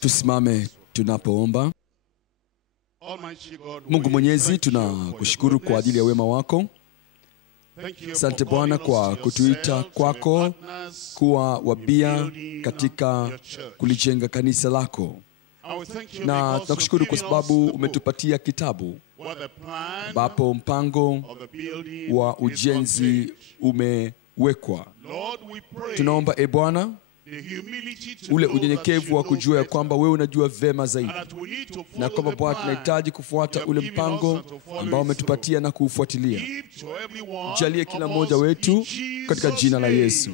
Tusimame tunapoomba. Mungu Mwenyezi, tunakushukuru kwa ajili ya wema wako. Asante Bwana kwa kutuita kwako kuwa wabia katika kulijenga kanisa lako. Na tunakushukuru kwa sababu umetupatia kitabu ambapo mpango wa ujenzi umewekwa. Tunaomba Bwana ule unyenyekevu wa kujua ya kwamba wewe unajua vema zaidi, na kwamba Bwana tunahitaji kufuata ule mpango ambao umetupatia na kuufuatilia. Jalie kila mmoja wetu katika jina la Yesu.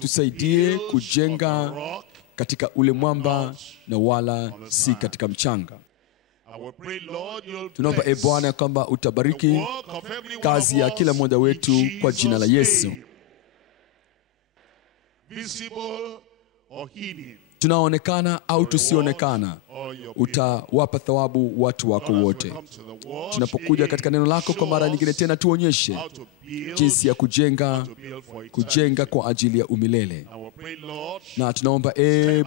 Tusaidie kujenga katika ule mwamba na wala si katika mchanga. Tunaomba Bwana kwamba utabariki kazi ya kila mmoja wetu kwa jina la Yesu. Tunaonekana au tusionekana, utawapa thawabu watu wako wote. Tunapokuja katika neno lako kwa mara nyingine tena, tuonyeshe jinsi ya kujenga kwa ajili ya umilele. Na tunaomba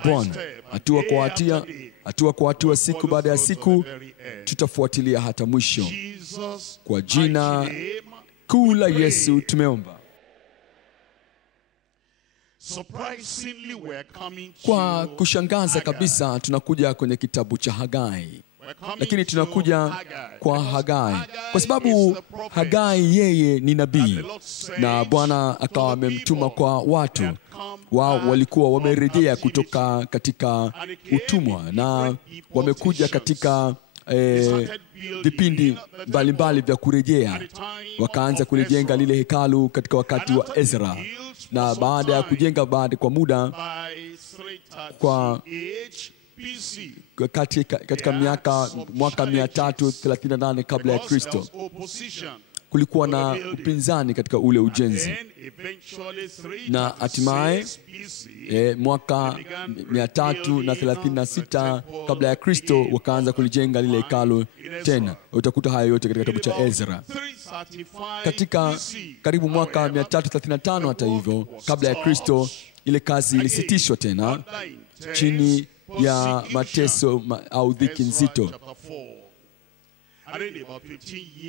Bwana, hatua kwa hatua, siku baada ya siku, tutafuatilia hata mwisho. Kwa jina kuu la Yesu tumeomba. Kwa kushangaza kabisa tunakuja kwenye kitabu cha Hagai. Lakini tunakuja kwa Hagai kwa sababu Hagai yeye ni nabii, na Bwana akawa amemtuma kwa watu. Wao walikuwa wamerejea kutoka katika utumwa na wamekuja katika vipindi mbalimbali vya kurejea. Wakaanza kulijenga lile hekalu katika wakati wa Ezra, na baada ya kujenga kwa muda katika mwaka 338 kabla ya Kristo, kulikuwa na upinzani katika ule ujenzi, na hatimaye mwaka 336 kabla ya Kristo wakaanza kulijenga lile hekalu tena. Utakuta haya yote katika kitabu cha Ezra. Katika karibu mwaka 335 hata hivyo kabla ya Kristo, ile kazi ilisitishwa tena chini ya mateso au dhiki nzito.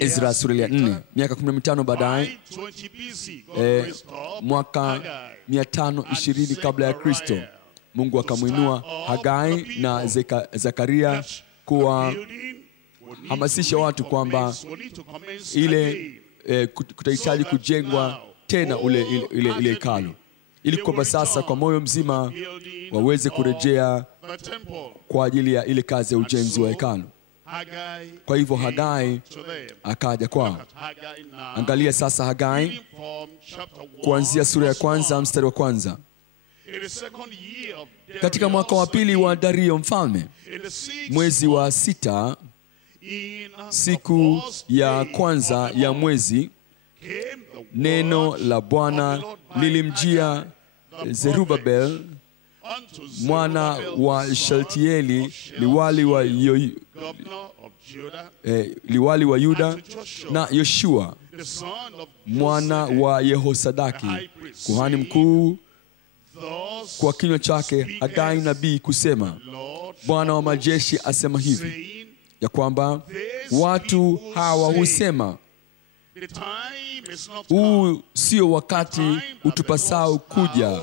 Ezra sura ya 4. Miaka 15 baadaye, mwaka 520 kabla ya Kristo, Mungu akamuinua Hagai na Zakaria kuwahamasisha watu kwamba kutahitaji kujengwa tena ile hekalu, ili kwamba sasa kwa moyo mzima waweze kurejea kwa ajili ya ile kazi ya ujenzi wa hekalu. Kwa hivyo Hagai akaja kwao. Angalia sasa Hagai kuanzia sura ya 1 mstari wa 1. Katika mwaka wa pili wa Dario mfalme, mwezi wa 6, siku ya kwanza ya mwezi, neno la Bwana lilimjia Zerubabel mwana wa Shaltieli, liwali wa Yuda, na Yoshua mwana wa Yehosadaki kuhani mkuu, kwa kinywa chake Hagai nabii kusema, Bwana wa majeshi asema hivi, ya kwamba watu hawa husema, huu sio wakati utupasao kuja,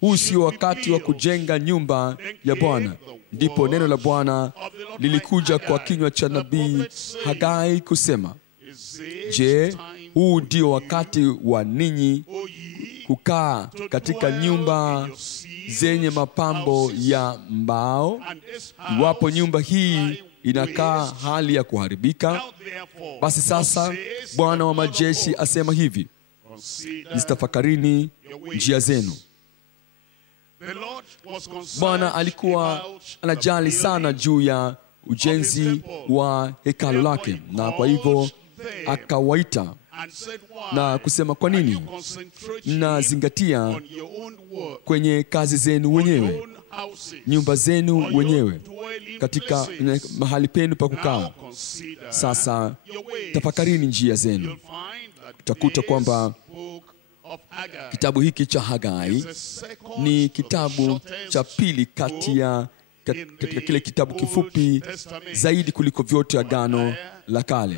huu sio wakati wa kujenga nyumba ya Bwana. Ndipo neno la Bwana lilikuja kwa kinywa cha nabii Hagai kusema, je, huu ndio wakati wa ninyi kukaa katika nyumba zenye mapambo ya mbao? Iwapo nyumba hii inakaa hali ya kuharibika, basi sasa Bwana wa majeshi asema hivi, zitafakarini njia zenu. Bwana alikuwa anajali sana juu ya ujenzi wa hekalu lake, na kwa hivyo akawaita na kusema, kwa nini mnazingatia kwenye kazi zenu wenyewe, nyumba zenu wenyewe, katika mahali penu pa kukaa? Sasa tafakarini njia zenu. Utakuta kwamba Kitabu hiki cha Hagai ni kitabu cha pili katika kile kitabu kifupi zaidi kuliko vyote Agano la Kale.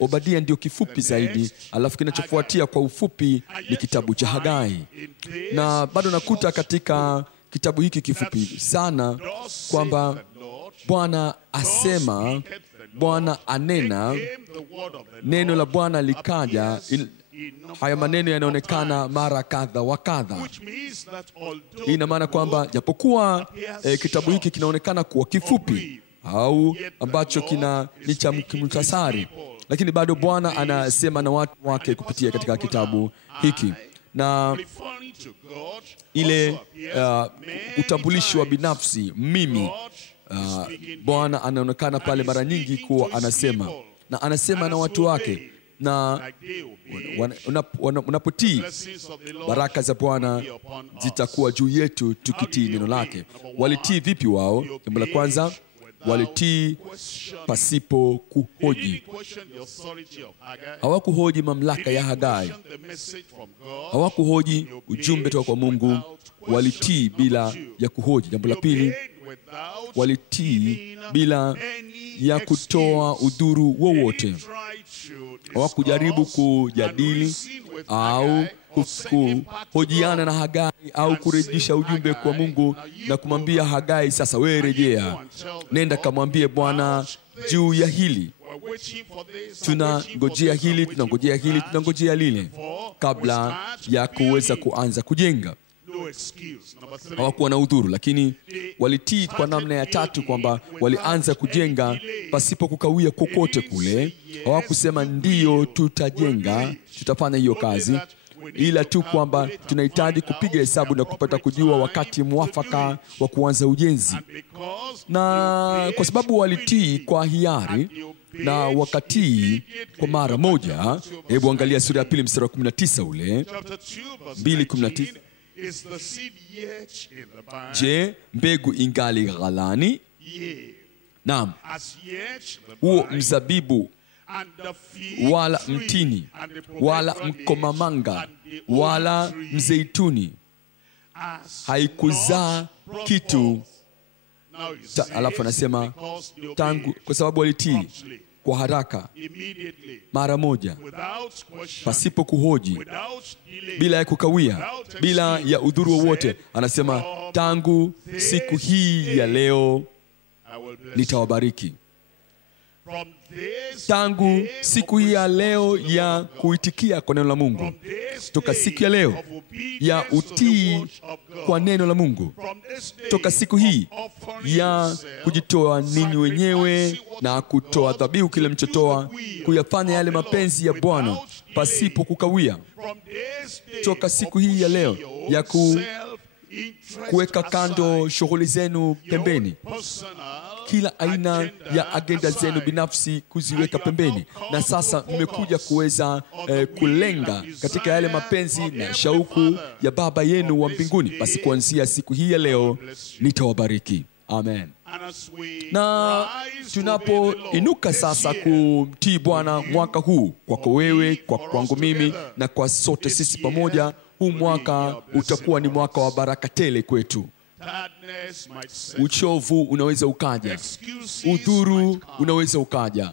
Obadia ndio kifupi zaidi, alafu kinachofuatia kwa ufupi ni kitabu cha Hagai. Na bado nakuta katika kitabu hiki kifupi sana kwamba Bwana asema, Bwana anena, neno la Bwana likaja. Haya maneno yanaonekana mara kadha wa kadha. Ina maana kwamba japokuwa kitabu hiki kinaonekana kuwa kifupi au ambacho ni cha muhtasari, lakini bado Bwana anasema na watu wake kupitia katika kitabu hiki. Na ile utambulisho wa binafsi, mimi, Bwana anaonekana pale mara nyingi kuwa anasema na watu wake. Na unapotii, baraka za Bwana zitakuwa juu yetu tukitii neno lake. Walitii vipi wao? Jambo la kwanza, walitii pasipo kuhoji. Hawakuhoji mamlaka ya Hagai, hawakuhoji ujumbe toka kwa Mungu. Walitii bila ya kuhoji. Jambo la pili, walitii bila ya kutoa udhuru wowote. Hawakujaribu kujadili au kuhojiana na Hagai au kurejesha ujumbe kwa Mungu na kumwambia Hagai, sasa wewe rejea, nenda kamwambie Bwana juu ya hili. Tunangojea hili, tunangojea hili, tunangojea lile, kabla ya kuweza kuanza kujenga. Hawakuwa na udhuru, lakini walitii kwa namna ya tatu, kwamba walianza kujenga pasipo kukawia kokote kule. Hawakusema ndiyo tutajenga, tutafanya hiyo kazi, ila tu kwamba tunahitaji kupiga hesabu na kupata kujua wakati mwafaka wa kuanza ujenzi. Na kwa sababu walitii kwa hiari na wakatii kwa mara moja, hebu angalia sura ya 2 mstari wa 19 ule. 2:19. Je, mbegu ingali ghalani? Naam, huo mzabibu wala mtini wala mkomamanga wala mzeituni haikuzaa kitu. Alafu anasema tangu, kwa sababu walitii kwa haraka, mara moja, pasipo kuhoji, bila ya kukawia, bila ya udhuru wowote. Anasema tangu siku hii ya leo nitawabariki. Tangu siku hii ya leo ya kuitikia kwa neno la Mungu, toka siku ya leo ya utii kwa neno la Mungu, toka siku hii ya kujitoa ninyi wenyewe na kutoa dhabihu kile mchotoa, kuyafanya yale mapenzi ya Bwana pasipo kukawia. Toka siku hii ya leo ya kuweka kando shughuli zenu pembeni, kila aina ya agenda zenu binafsi kuziweka pembeni, na sasa mmekuja kuweza kulenga katika yale mapenzi na shauku ya Baba yenu wa mbinguni. Basi kuanzia siku hii ya leo nitawabariki. Amen. Na tunapoinuka sasa kumtii Bwana mwaka huu, kwako wewe, kwa kwangu mimi, na kwa sote sisi pamoja, huu mwaka utakuwa ni mwaka wa baraka tele kwetu. Uchovu unaweza ukaja, udhuru unaweza ukaja,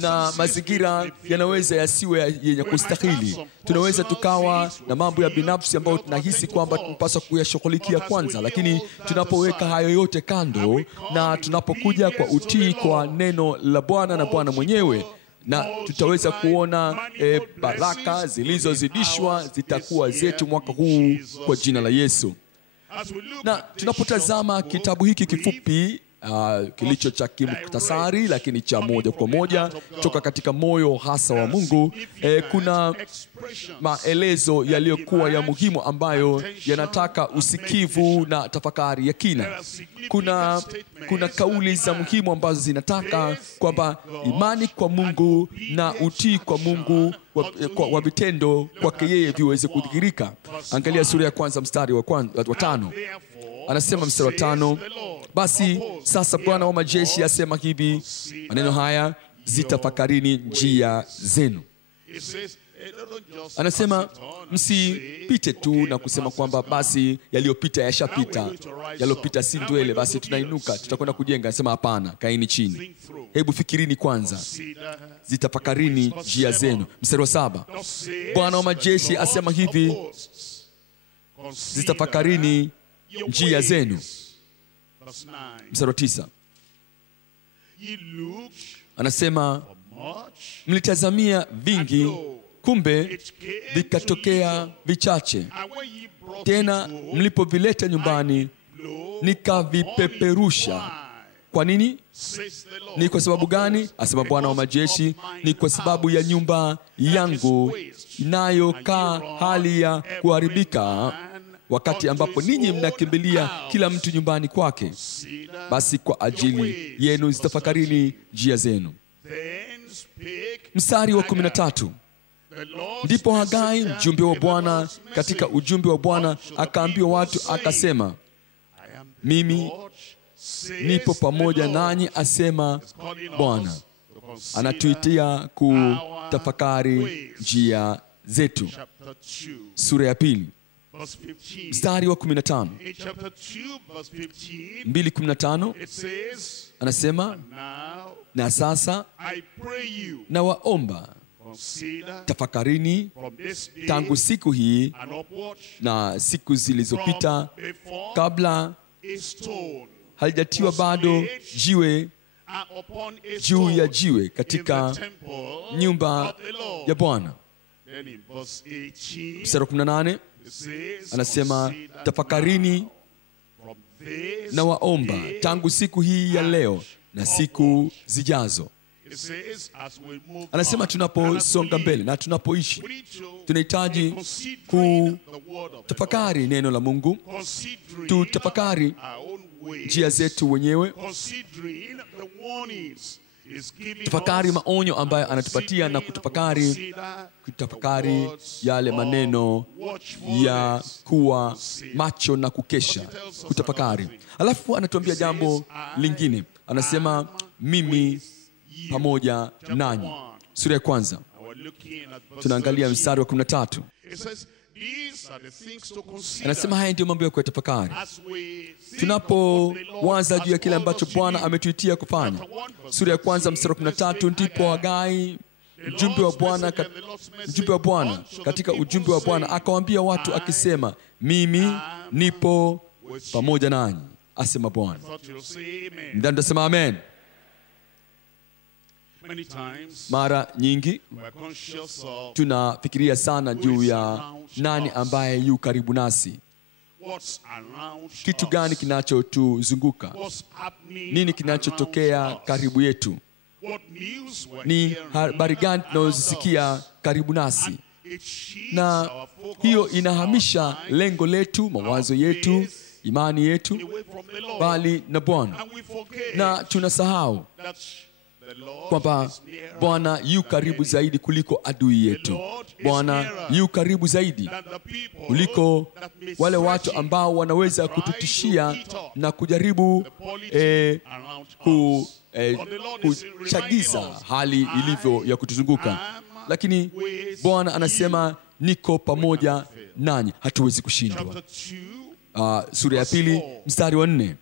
na mazingira yanaweza yasiwe yenye kustahili. Tunaweza tukawa na mambo ya binafsi ambayo tunahisi kwamba tunapaswa kuyashughulikia kwanza, lakini tunapoweka hayo yote kando na tunapokuja kwa utii kwa neno la Bwana na Bwana mwenyewe, na tutaweza kuona baraka zilizozidishwa zitakuwa zetu mwaka huu kwa jina la Yesu. Na tunapotazama kitabu hiki kifupi kilicho cha kimuktasari lakini cha moja kwa moja toka katika moyo hasa wa Mungu, kuna maelezo yaliyokuwa ya muhimu ambayo yanataka usikivu na tafakari ya kina. Kuna kauli za muhimu ambazo zinataka kwamba imani kwa Mungu na utii kwa Mungu wa vitendo kwake yeye viweze kudhihirika. Angalia sura ya kwanza mstari wa 5. Anasema mstari wa 5, basi sasa Bwana wa majeshi asema hivi, maneno haya, zitafakarini njia zenu. Anasema msipite tu na kusema kwamba basi yaliyopita yashapita, yaliyopita si ndwele, basi tunainuka tutakwenda kujenga. Anasema hapana, kaeni chini, hebu fikirini kwanza, zitafakarini njia zenu. Mstari wa 7, Bwana wa majeshi asema hivi, zitafakarini njia zenu. Mstari wa 9 anasema mlitazamia vingi, kumbe vikatokea vichache. Tena mlipovileta nyumbani, nikavipeperusha. Kwa nini? Ni kwa sababu gani? Asema Bwana wa majeshi, ni kwa sababu ya nyumba yangu inayokaa hali ya kuharibika, wakati ambapo ninyi mnakimbilia kila mtu nyumbani kwake. Basi kwa ajili yenu zitafakarini njia zenu. Mstari wa 13, ndipo Hagai mjumbe wa Bwana katika ujumbe wa Bwana akaambia watu akasema, mimi nipo pamoja nanyi, asema Bwana. Anatuitia kutafakari njia zetu. Sura ya 2 mstari wa 15, 2:15 anasema, na sasa nawaomba tafakarini tangu siku hii na siku zilizopita, kabla halijatiwa bado jiwe juu ya jiwe katika nyumba ya Bwana. Mstari wa 18 anasema, tafakarini na waomba tangu siku hii ya leo na siku zijazo. Anasema tunaposonga mbele na tunapoishi, tunahitaji kutafakari neno la Mungu, tutafakari njia zetu wenyewe, tafakari maonyo ambayo anatupatia na kutafakari yale maneno ya kuwa macho na kukesha, kutafakari. Alafu anatuambia jambo lingine, anasema mimi pamoja nanyi. Sura ya 1 tunaangalia mstari wa 13. Anasema haya ndio mambo ya kutafakari tunapowaza juu ya kile ambacho Bwana ametuitia kufanya. Sura ya 1 mstari wa 13, ndipo Hagai mjumbe wa Bwana katika ujumbe wa Bwana akawaambia watu akisema, mimi nipo pamoja nanyi, asema Bwana. Ndani tunasema amen. Mara nyingi tunafikiria sana juu ya nani ambaye yu karibu nasi, kitu gani kinachotuzunguka, nini kinachotokea karibu yetu, ni habari gani tunazosikia karibu nasi, na hiyo inahamisha lengo letu, mawazo yetu, imani yetu bali na Bwana, na tunasahau kwamba Bwana yu karibu zaidi kuliko adui yetu. Bwana yu karibu zaidi kuliko wale watu ambao wanaweza kututishia na kujaribu kuchagiza hali ilivyo ya kutuzunguka. Lakini Bwana anasema niko pamoja nanyi, hatuwezi kushindwa. Sura ya 2 mstari wa 4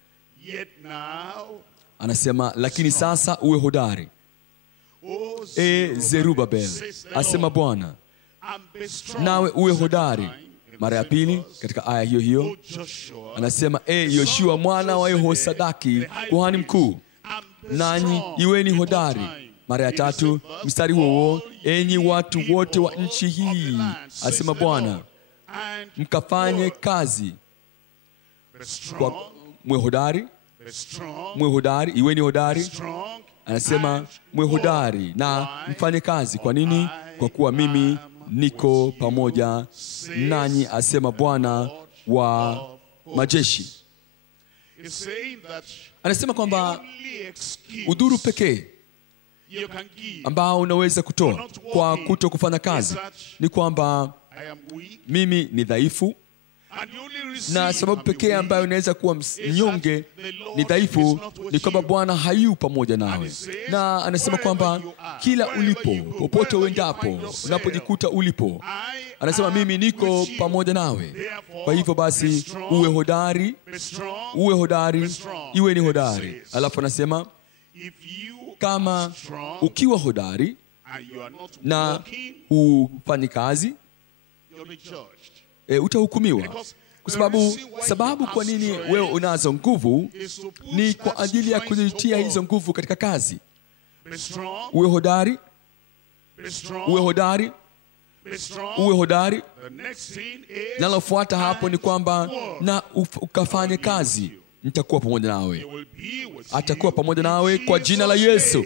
anasema, lakini sasa uwe hodari, Zerubabel, asema Bwana, nawe uwe hodari. Mara ya 2 katika aya hiyo hiyo anasema, Yoshua mwana wa Yehosadaki kuhani mkuu, nanyi iweni hodari. Mara ya 3 mstari huo, enyi watu wote wa nchi hii, asema Bwana, mkafanye kazi kwa mwe hodari, iweni hodari. Anasema mwe hodari na mfanye kazi. Kwa nini? Kwa kuwa mimi niko pamoja nanyi, asema Bwana wa majeshi. Anasema kwamba udhuru pekee ambao unaweza kutoa kwa kuto kufanya kazi ni kwamba mimi ni dhaifu, Na sababu pekee ambayo inaweza kuwa mnyonge ni dhaifu ni kwamba Bwana hayu pamoja nawe. Na anasema kwamba kila ulipo, popote uendapo, unapojikuta ulipo, anasema mimi niko pamoja nawe. Kwa hivyo basi uwe hodari, iwe ni hodari. Alafu anasema kama ukiwa hodari na hufanyi kazi, utahukumiwa. Kwa sababu kwa nini wewe unazo nguvu ni kwa ajili ya kuzitia hizo nguvu katika kazi. Uwe hodari, uwe hodari. Nalofuata hapo ni kwamba na ukafanye kazi, nitakuwa pamoja nawe. Atakuwa pamoja nawe kwa jina la Yesu.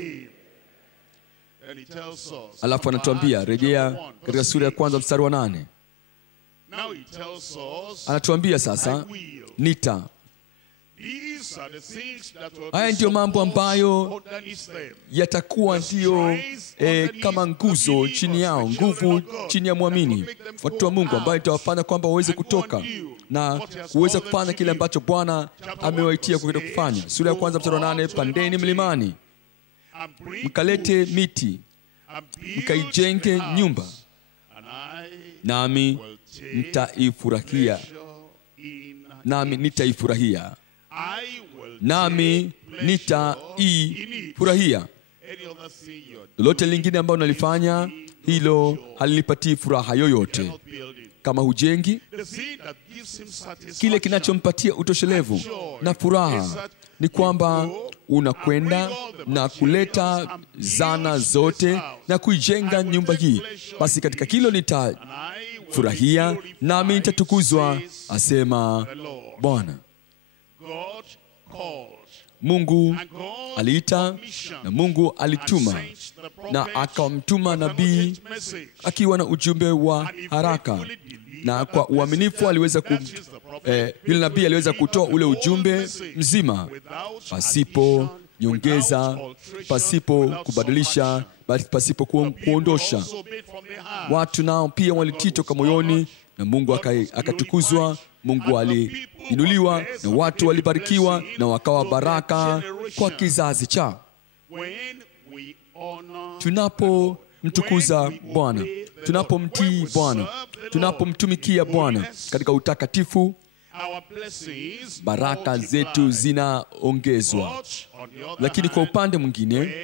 Alafu anatuambia, rejea katika sura ya 1 mstari wa 8. Anatuambia sasa, haya ndiyo mambo ambayo yatakuwa ndiyo kama nguzo chini yao, nguvu chini ya muamini, watu wa Mungu, ambayo itawafanya kwamba waweze kutoka na kuweza kufanya kile ambacho Bwana amewaitia kwa kufanya. Sura ya 1 mstari wa 8, pandeni mlimani, mkalete miti, mkaijenge nyumba, nami nitaifurahia. Nami nitaifurahia. Lolote lingine ambalo nalifanya, hilo halinipatii furaha yoyote. Kama hujengi, kile kinachompatia utoshelevu na furaha ni kwamba unakwenda na kuleta zana zote na kuijenga nyumba hii. Basi katika kilo nitafurahia, nami nitatukuzwa, asema Bwana. Mungu aliita na Mungu alituma, na akamtuma nabii akiwa na ujumbe wa haraka, na kwa uaminifu aliweza yule nabii aliweza kutoa ule ujumbe mzima, pasipo nyongeza, pasipo kubadilisha, pasipo kuondosha. Watu nao pia walitii toka moyoni, na Mungu akatukuzwa, Mungu aliinuliwa, na watu walibarikiwa na wakawa baraka kwa kizazi cha. Tunapomtukuza Bwana, tunapomtii Bwana, tunapomtumikia Bwana katika utakatifu, baraka zetu zinaongezwa. Lakini kwa upande mwingine,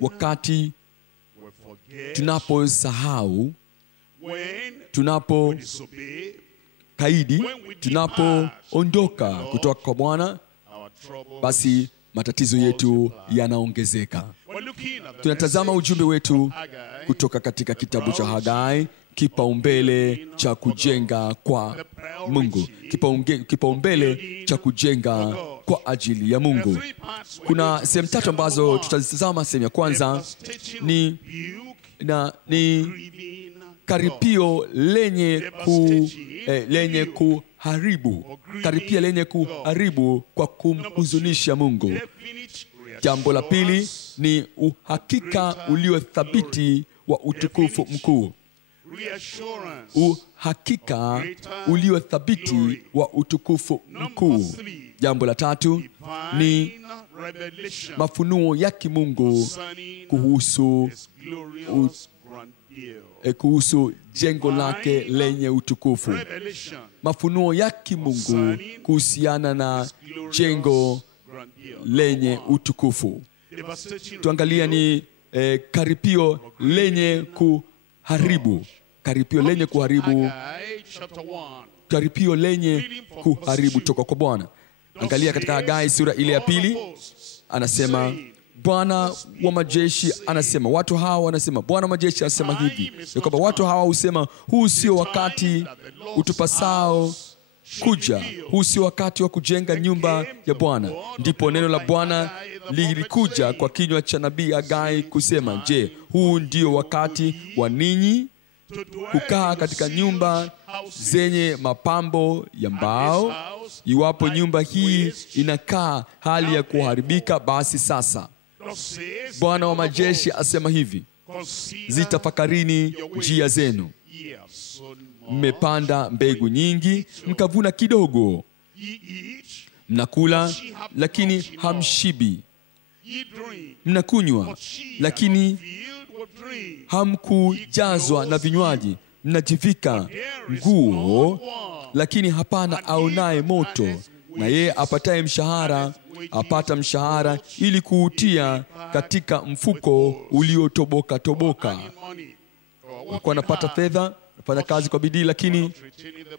wakati tunaposahau, tunapokaidi, tunapoondoka kutoka kwa Bwana, basi matatizo yetu yanaongezeka. Tunatazama ujumbe wetu kutoka katika kitabu cha Hagai, kipaumbele cha kujenga kwa Mungu, kipaumbele cha kujenga kwa ajili ya Mungu. Kuna sehemu 3 ambazo tutazitazama. Sehemu ya kwanza ni karipio lenye kuharibu, karipia lenye kuharibu kwa kumhuzunisha Mungu. Jambo la pili ni uhakika uliothabiti wa utukufu mkuu. Uhakika uliothabiti wa utukufu mkuu. Jambo la tatu ni mafunuo ya kimungu kuhusu jengo lake lenye utukufu. Mafunuo ya kimungu kuhusiana na jengo lenye utukufu. Tuangalia ni karipio lenye kuharibu. Karipio lenye kuharibu. Karipio lenye kuharibu toka kwa Bwana. Angalia katika Hagai sura ile ya 2, anasema Bwana wa majeshi anasema, watu hawa wanasema, Bwana wa majeshi anasema hivi, ya kwamba watu hawa husema, huu sio wakati utupasao kuja, huu sio wakati wa kujenga nyumba ya Bwana. Ndipo neno la Bwana lilikuja kwa kinywa cha nabii Hagai kusema, je, huu ndio wakati wa ninyi kukaa katika nyumba zenye mapambo ya mbao? Iwapo nyumba hii inakaa hali ya kuharibika, basi sasa Bwana wa majeshi asema hivi, zitafakarini njia zenu. mmepanda mbegu nyingi, mkavuna kidogo. Mnakula, lakini hamshibi. Mnakunywa, lakini hamkujazwa na vinywaji. Mnajivika nguo, lakini hapana aonaye moto. Na yeye apataye mshahara apata mshahara ili kuutia katika mfuko uliotoboka toboka. Walikuwa wanapata fedha, wanafanya kazi kwa bidii, lakini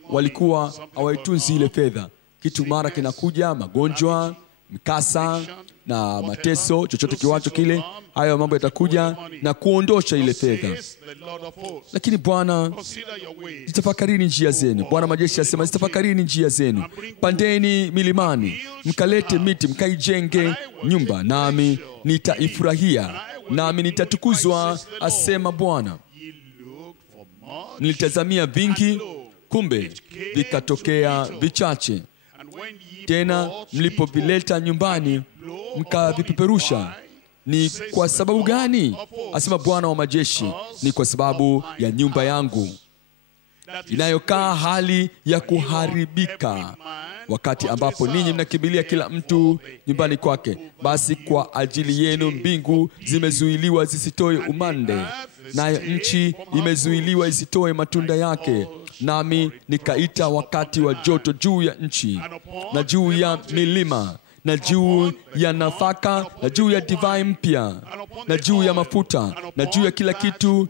walikuwa hawaitunzi ile fedha. Kitu mara kinakuja, magonjwa, mkasa na mateso, chochote kiwacho kile, hayo mambo yatakuja na kuondosha ile fedha. Lakini Bwana, zitafakarini njia zenu. Bwana majeshi asema, zitafakarini njia zenu. Pandeni milimani, mkalete miti, mkaijenge nyumba, nami nitaifurahia, nami nitatukuzwa, asema Bwana. Nilitazamia vingi, kumbe vikatokea vichache. Tena mlipovileta nyumbani, mkavipeperusha. Ni kwa sababu gani? Asema Bwana wa majeshi, ni kwa sababu ya nyumba yangu inayokaa hali ya kuharibika, wakati ambapo ninyi mnakimbilia kila mtu nyumbani kwake. Basi kwa ajili yenu mbingu zimezuiliwa zisitoe umande, nayo nchi imezuiliwa isitoe matunda yake. Nami nikaita wakati wa joto juu ya nchi, na juu ya milima, na juu ya nafaka, na juu ya divai mpya, na juu ya mafuta, na juu ya kila kitu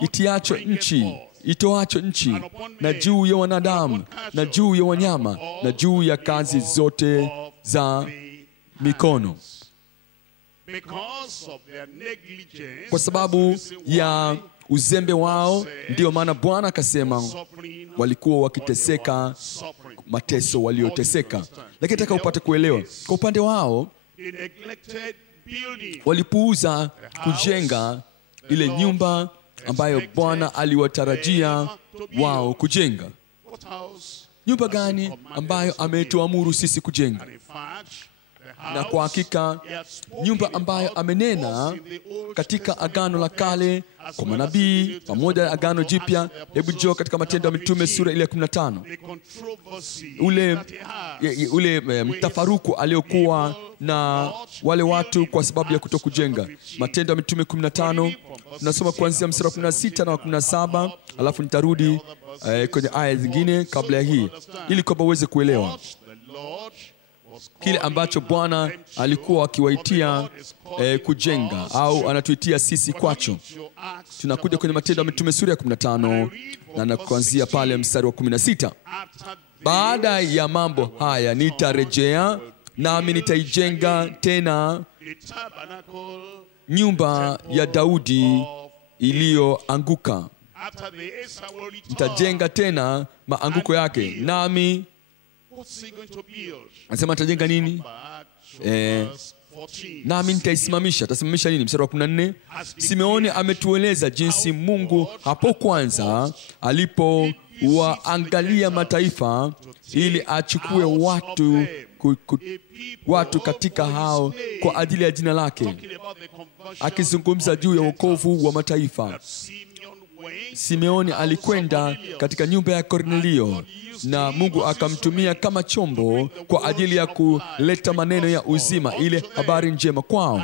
itiacho nchi, itoacho nchi, na juu ya wanadamu, na juu ya wanyama, na juu ya kazi zote za mikono. Kwa sababu ya uzembe wao, ndio maana Bwana akasema walikuwa wakiteseka mateso walioteseka. Lakini nataka upate kuelewa, kwa upande wao walipuuza kujenga ile nyumba ambayo Bwana aliwatarajia wao kujenga. Nyumba gani ambayo ametuamuru sisi kujenga? Na kwa hakika nyumba ambayo amenena katika Agano la Kale kwa manabii pamoja na Agano Jipya. Hebu njoo katika Matendo ya Mitume sura ile ya 15. Ule mtafaruku aliokuwa na wale watu kwa sababu ya kutokujenga. Matendo ya Mitume 15, tunasoma kuanzia mstari wa 16 na wa 17, alafu nitarudi kwenye aya zingine kabla ya hii ili kwamba uweze kuelewa kile ambacho Bwana alikuwa akiwaitia kujenga, au anatuitia sisi kwacho. Tunakuja kwenye Matendo ya Mitume sura ya 15 na kuanzia pale mstari wa 16. Baada ya mambo haya nitarejea, nami nitaijenga tena nyumba ya Daudi iliyoanguka. Nitajenga tena maanguko yake, nami anasema atajenga nini? Nami nitaisimamisha. Atasimamisha nini? Mstari wa 14. Simeoni ametueleza jinsi Mungu hapo kwanza alipowaangalia mataifa ili achukue watu katika hao kwa ajili ya jina lake, akizungumza juu ya wokovu wa mataifa. Simeoni alikwenda katika nyumba ya Kornelio na Mungu akamtumia kama chombo kwa ajili ya kuleta maneno ya uzima, ile habari njema kwao.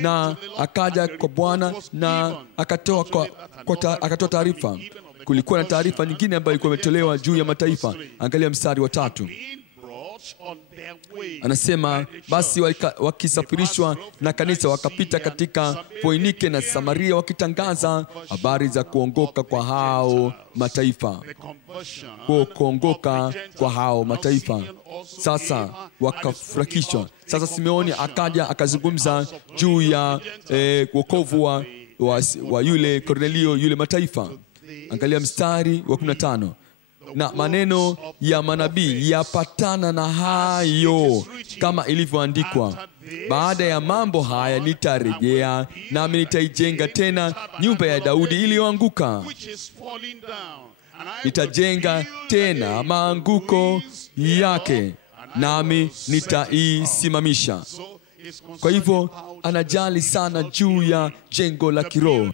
Na akaja kwa Bwana na akatoa taarifa. Kulikuwa na taarifa nyingine ambayo ilikuwa imetolewa juu ya mataifa. Angalia mstari wa 3. Anasema basi wakisafirishwa na kanisa wakapita katika Foinike na Samaria wakitangaza habari za kuongoka kwa hao mataifa. Kuongoka kwa hao mataifa. Sasa wakafurahishwa. Sasa Simeoni akaja akazungumza juu ya wokovu wa yule Kornelio, yule mataifa. Angalia mstari wa 15. Na maneno ya manabii yapatana na hayo, kama ilivyoandikwa, baada ya mambo haya nitarejea, nami nitaijenga tena nyumba ya Daudi iliyoanguka. Nitajenga tena maanguko yake, nami nitaisimamisha. Kwa hivyo anajali sana juu ya jengo la kiroho,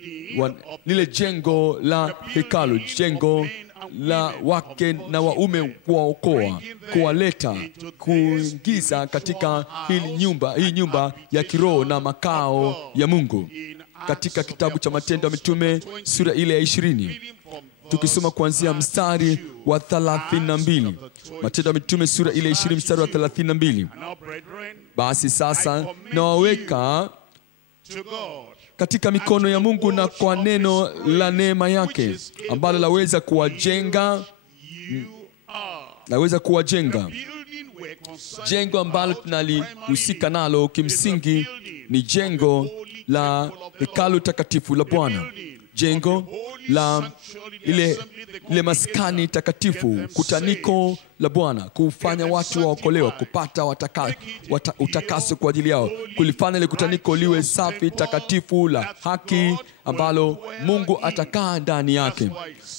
lile jengo la hekalu, jengo la wake na waume kuwaokoa, kuwaleta, kuingiza katika hii nyumba ya kiroho na makao ya Mungu. Katika kitabu cha Matendo ya Mitume sura ile ya 20, tukisoma kuanzia mstari wa 32. Matendo ya Mitume sura ile 20 mstari wa 32. Basi sasa nawaweka katika mikono ya Mungu na kwa neno la neema yake ambalo laweza kuwajenga. Jengo ambalo tunalihusika nalo kimsingi ni jengo la hekalu takatifu la Bwana. Jengo la ile maskani takatifu, kutaniko la Bwana, kufanya watu waokolewa, kupata utakaso kwa ajili yao, kulifanya ile kutaniko liwe safi, takatifu, la haki, ambalo Mungu atakaa ndani yake.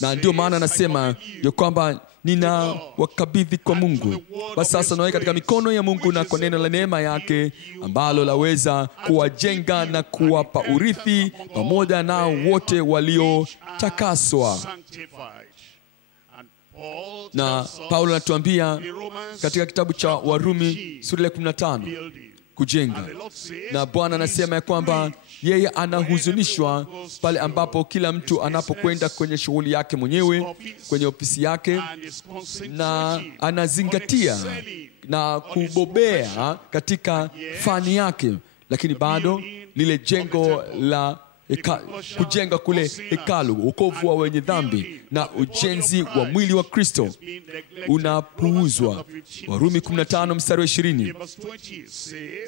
Na ndio maana anasema ya kwamba nina wakabidhi kwa Mungu. Basi sasa naweka katika mikono ya Mungu na kwa neno la neema yake ambalo laweza kuwajenga na kuwapa urithi pamoja nao wote waliotakaswa. Na Paulo anatuambia katika kitabu cha Warumi sura ya 15 kujenga. Na Bwana anasema ya kwamba yeye anahuzunishwa pale ambapo kila mtu anapokwenda kwenye shughuli yake mwenyewe, kwenye ofisi yake, na anazingatia na kubobea katika fani yake, lakini bado lile jengo la kujenga kule hekalu, wokovu wa wenye dhambi na ujenzi wa mwili wa Kristo unapuuzwa. Warumi 15 mstari wa 20.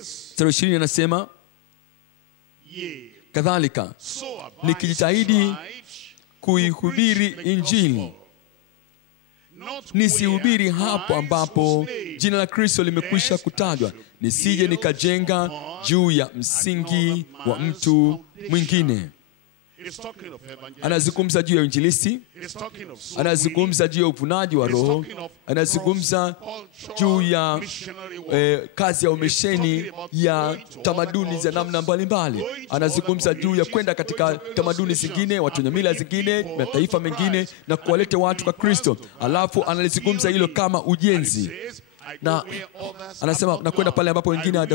Mstari wa 20 anasema, kadhalika nikijitahidi kuihubiri Injili, nisihubiri hapo ambapo jina la Kristo limekwisha kutajwa, nisije nikajenga juu ya msingi wa mtu mwingine. Anazungumza juu ya injilisti, anazungumza juu ya uvunaji wa roho, anazungumza juu ya kazi ya umisheni ya tamaduni za namna mbalimbali. Anazungumza juu ya kwenda katika tamaduni zingine, watu wenye mila zingine, mataifa mengine, na kuwaleta watu kwa Kristo. Alafu analizungumza hilo kama ujenzi. Na anasema nakwenda pale ambapo wengine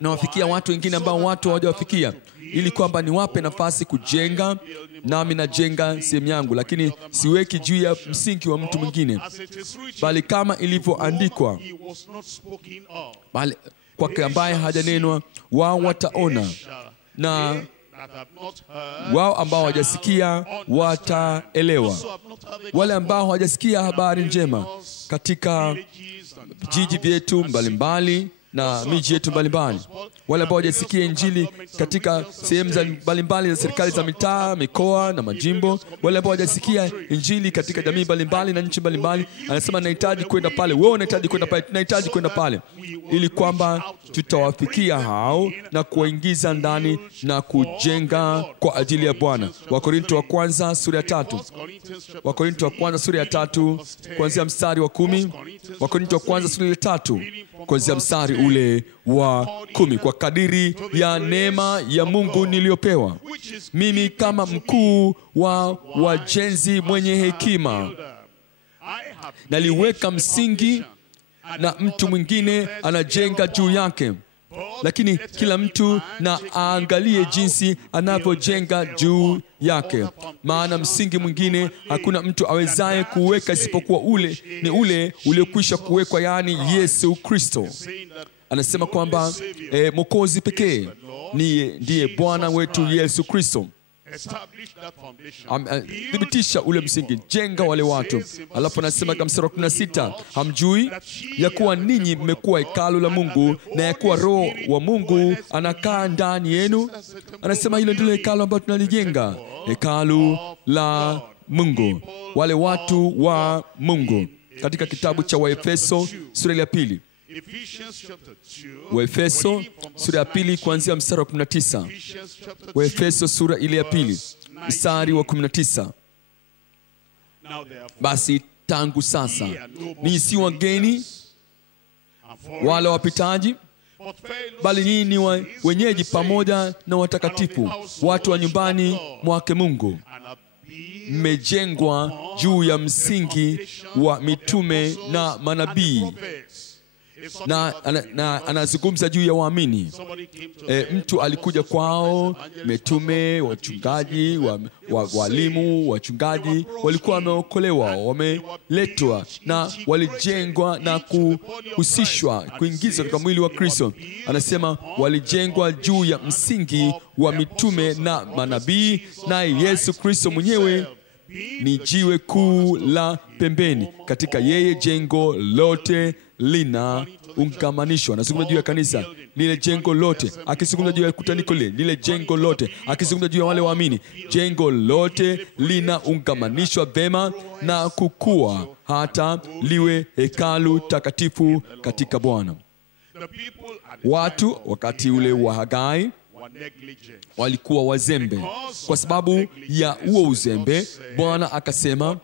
nawafikia watu wengine ambao watu hawajawafikia, ili kwamba niwape nafasi kujenga, nami najenga sehemu yangu, lakini siweki juu ya msingi wa mtu mwingine, bali kama ilivyoandikwa, bali kwake ambaye hajanenwa wao wataona, na wao ambao hawajasikia wataelewa. Wale ambao hawajasikia habari njema katika vijiji vyetu mbalimbali na miji yetu mbalimbali, wale ambao hawajasikia Injili katika sehemu mbalimbali za serikali za mitaa, mikoa na majimbo, wale ambao hawajasikia Injili katika jamii mbalimbali na nchi mbalimbali, anasema nahitaji kwenda pale, wewe unahitaji kwenda pale, tunahitaji kwenda pale, ili kwamba tutawafikia hao na kuwaingiza ndani na kujenga kwa ajili ya Bwana. Wakorintho wa kwanza sura ya 3. Wakorintho wa kwanza sura ya 3 kuanzia mstari wa 10. Wakorintho wa kwanza sura ya 3 kuanzia mstari ule wa 10. Kwa kadiri ya neema ya Mungu niliyopewa mimi kama mkuu wa wajenzi mwenye hekima, naliweka msingi na mtu mwingine anajenga juu yake, lakini kila mtu na aangalie jinsi anavyojenga juu yake. Maana msingi mwingine hakuna mtu awezaye kuweka isipokuwa ule uliokwisha kuwekwa, yaani Yesu Kristo. Anasema kwamba Mwokozi pekee ndiye Bwana wetu Yesu Kristo. Thibitisha ule msingi, jenga wale watu. Alafu anasema kama mstari wa 16, hamjui ya kuwa ninyi mmekuwa hekalu la Mungu na ya kuwa Roho wa Mungu anakaa ndani yenu? Anasema hilo ndilo hekalu ambalo tunalijenga, hekalu la Mungu, wale watu wa Mungu. Katika kitabu cha Waefeso sura ya 2, Waefeso sura ya 2 kuanzia mstari wa 19. Waefeso sura ile ya 2 mstari wa 19. Basi tangu sasa ninyi si wageni wala wapitaji, bali ninyi ni wenyeji pamoja na watakatifu, watu wa nyumbani mwake Mungu, mmejengwa juu ya msingi wa mitume na manabii. Na anazungumza juu ya waamini. Mtu alikuja kwao, mitume, wachungaji, walimu, wachungaji walikuwa wameokolewa, wameletwa na walijengwa na kuhusishwa, kuingizwa katika mwili wa Kristo. Anasema walijengwa juu ya msingi wa mitume na manabii, na Yesu Kristo mwenyewe ni jiwe kuu la pembeni. Katika yeye jengo lote lina ungamanishwa. Anazungumza juu ya kanisa, lile jengo lote. Akizungumza juu ya kutaniko lile jengo lote. Akizungumza juu ya wale waamini, jengo lote lina ungamanishwa vema na kukua hata liwe hekalu takatifu katika Bwana. Watu wakati ule wa Hagai walikuwa wazembe. Kwa sababu ya huo uzembe, Bwana akasema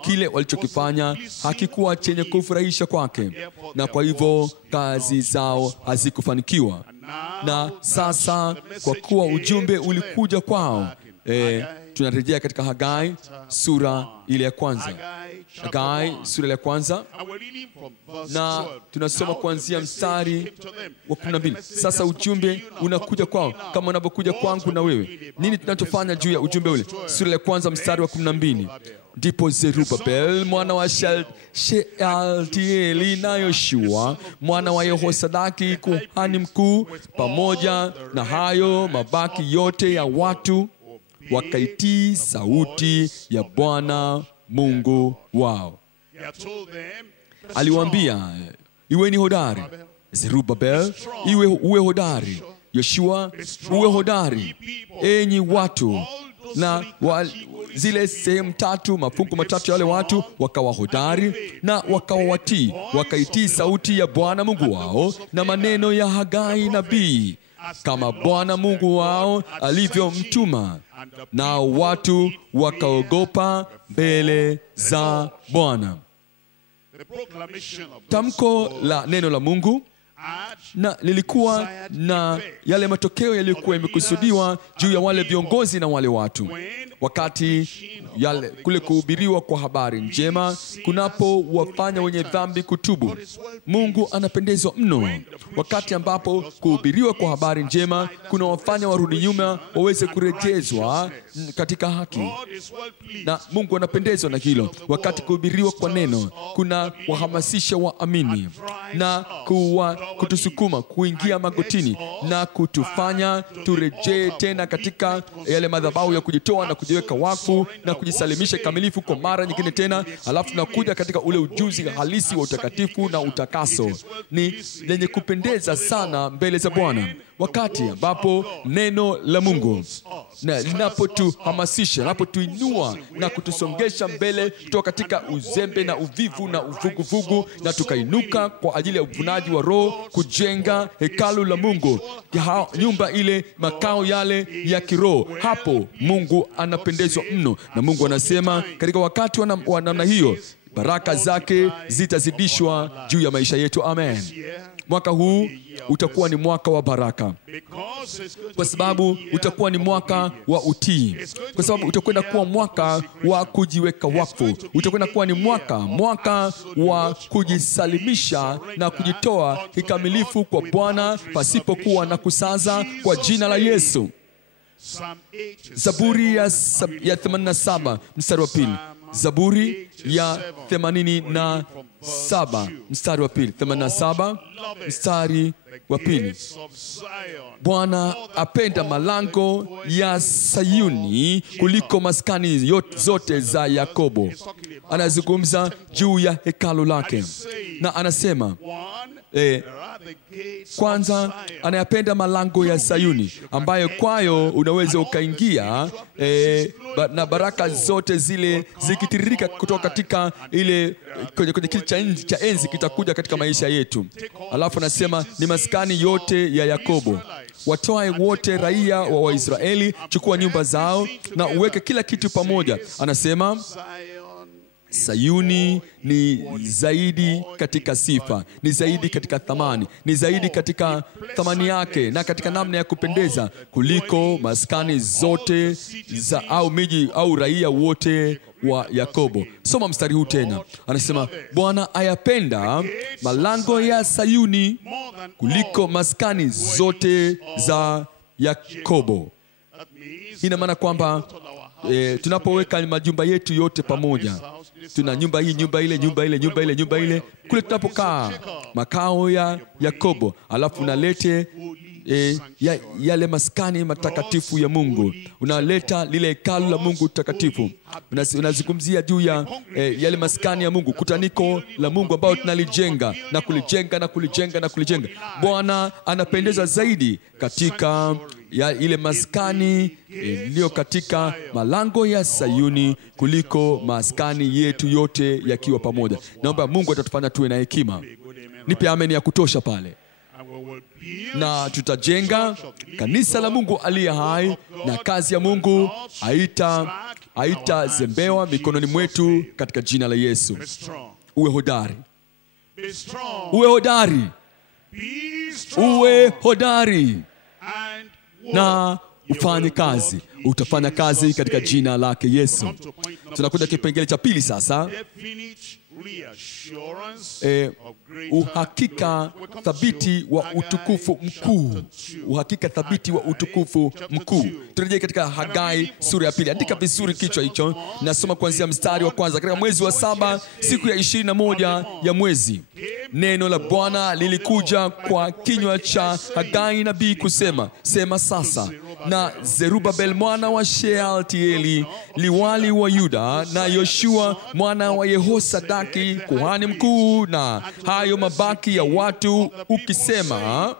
kile walichokifanya hakikuwa chenye kufurahisha kwake, na kwa hivyo kazi zao hazikufanikiwa. Na sasa kwa kuwa ujumbe ulikuja kwao, tunarejea katika Hagai sura ile ya kwanza. Hagai sura ile ya kwanza, na tunasoma kuanzia mstari wa 12. Sasa ujumbe unakuja kwao kama unavyokuja kwangu na wewe. Nini tunachofanya juu ya ujumbe ule? Sura ya kwanza mstari wa 12. Ndipo Zerubabel mwana wa Shealtieli na Yoshua mwana wa Yehosadaki kuhani mkuu, pamoja na hayo mabaki yote ya watu, wakaitii sauti ya Bwana Mungu wao. Aliwaambia, iweni hodari. Zerubabel, uwe hodari. Yoshua, uwe hodari. Enyi watu. Na zile sehemu tatu, mafungu matatu ya wale watu wakawa hodari na wakawatii, wakaitii sauti ya Bwana Mungu wao na maneno ya Hagai nabii, kama Bwana Mungu wao alivyomtuma. Na watu wakaogopa mbele za Bwana. Tamko la neno la Mungu na lilikuwa na yale matokeo yaliyokuwa yamekusudiwa juu ya wale viongozi na wale watu. Wakati yale kule kuhubiriwa kwa habari njema kunapo wafanya wenye dhambi kutubu, Mungu anapendezwa mno. Wakati ambapo kuhubiriwa kwa habari njema kuna wafanya warudi nyuma waweze kurejezwa katika haki, na Mungu anapendezwa na hilo. Wakati kuhubiriwa kwa neno kuna wahamasisha waamini na kutusukuma kuingia magotini na kutufanya turejee tena katika yale madhabahu ya kujitoa na kujiweka wakfu na kujisalimisha kamilifu kwa mara nyingine tena. Alafu tunakuja katika ule ujuzi halisi wa utakatifu na utakaso. Ni lenye kupendeza sana mbele za Bwana wakati ambapo neno la Mungu na linapotuhamasisha, linapotuinua na kutusongesha mbele kutoka katika uzembe na uvivu na uvuguvugu, na tukainuka kwa ajili ya uvunaji wa roho, kujenga hekalu la Mungu, nyumba ile, makao yale ya kiroho. Hapo Mungu anapendezwa mno, na Mungu anasema katika wakati wa namna hiyo baraka zake zitazidishwa juu ya maisha yetu. Amen. Mwaka huu utakuwa ni mwaka wa baraka, kwa sababu utakuwa ni mwaka wa utii, kwa sababu utakwenda kuwa mwaka wa kujiweka wakfu, utakwenda kuwa ni mwaka wa kujisalimisha na kujitoa kikamilifu kwa Bwana pasipokuwa na kusaza, kwa jina la Yesu. Zaburi ya 87 mstari wa 2. Zaburi ya 87 mstari wa 2. 87 mstari wa 2. Bwana apenda malango ya Sayuni kuliko maskani zote za Yakobo. Anazungumza juu ya hekalu lake na anasema kwanza anayapenda malango ya Sayuni, ambayo kwayo unaweza ukaingia na baraka zote zile zikitiririka kutoka katika ile kwenye kiti cha enzi kitakuja katika maisha yetu. Alafu anasema ni maskani yote ya Yakobo. Watoe wote raia wa Waisraeli, chukua nyumba zao na uweke kila kitu pamoja. Anasema Sayuni ni zaidi katika sifa, ni zaidi katika thamani, ni zaidi katika thamani yake na katika namna ya kupendeza kuliko maskani zote za au miji au raia wote wa Yakobo. Soma mstari huu tena. Anasema Bwana ayapenda malango ya Sayuni kuliko maskani zote za Yakobo. Ina maana kwamba tunapoweka majumba yetu yote pamoja, tuna nyumba hii, nyumba ile, nyumba ile, nyumba ile, nyumba ile, kule tunapokaa makao ya Yakobo, alafu unalete yale maskani matakatifu ya Mungu, unaleta lile hekalu la Mungu takatifu, unazungumzia juu ya yale maskani ya Mungu, kutaniko la Mungu ambao tunalijenga na kulijenga na kulijenga na kulijenga. Bwana anapendeza zaidi katika ya ile maskani iliyo katika malango ya Sayuni kuliko maskani yetu yote yakiwa pamoja. Naomba Mungu atatufanya tuwe na hekima. Nipe amen ya kutosha pale. Na tutajenga kanisa la Mungu aliye hai, na kazi ya Mungu haitazembewa mikononi mwetu katika jina la Yesu. Uwe hodari. Uwe hodari. Uwe hodari. Na ufanye kazi. Utafanya kazi katika jina lake Yesu. Tunakuja kipengele cha pili sasa. Uhakika thabiti wa utukufu mkuu. Uhakika thabiti wa utukufu mkuu. Turejee katika Hagai sura ya 2. Andika vizuri kichwa hicho. Nasoma kuanzia mstari wa kwanza. Katika mwezi wa 7 siku ya 21 ya mwezi, neno la Bwana lilikuja kwa kinywa cha Hagai nabii kusema, sema sasa na Zerubabel mwana wa Shealtieli liwali wa Yuda, na Yoshua mwana wa Yehosadaki kuhani mkuu, na hayo mabaki ya watu, ukisema,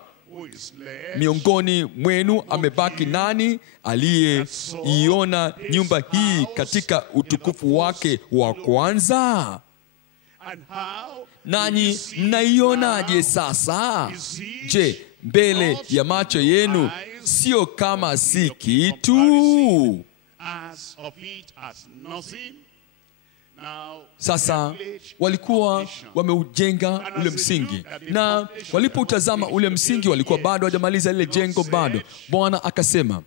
miongoni mwenu amebaki nani aliyeiona nyumba hii katika utukufu wake wa kwanza? Nanyi mnaionaje sasa? Je, mbele ya macho yenu sio kama si kitu? Sasa walikuwa wameujenga ule msingi, na walipotazama ule msingi walikuwa bado hawajamaliza ile jengo bado. Bwana akasema,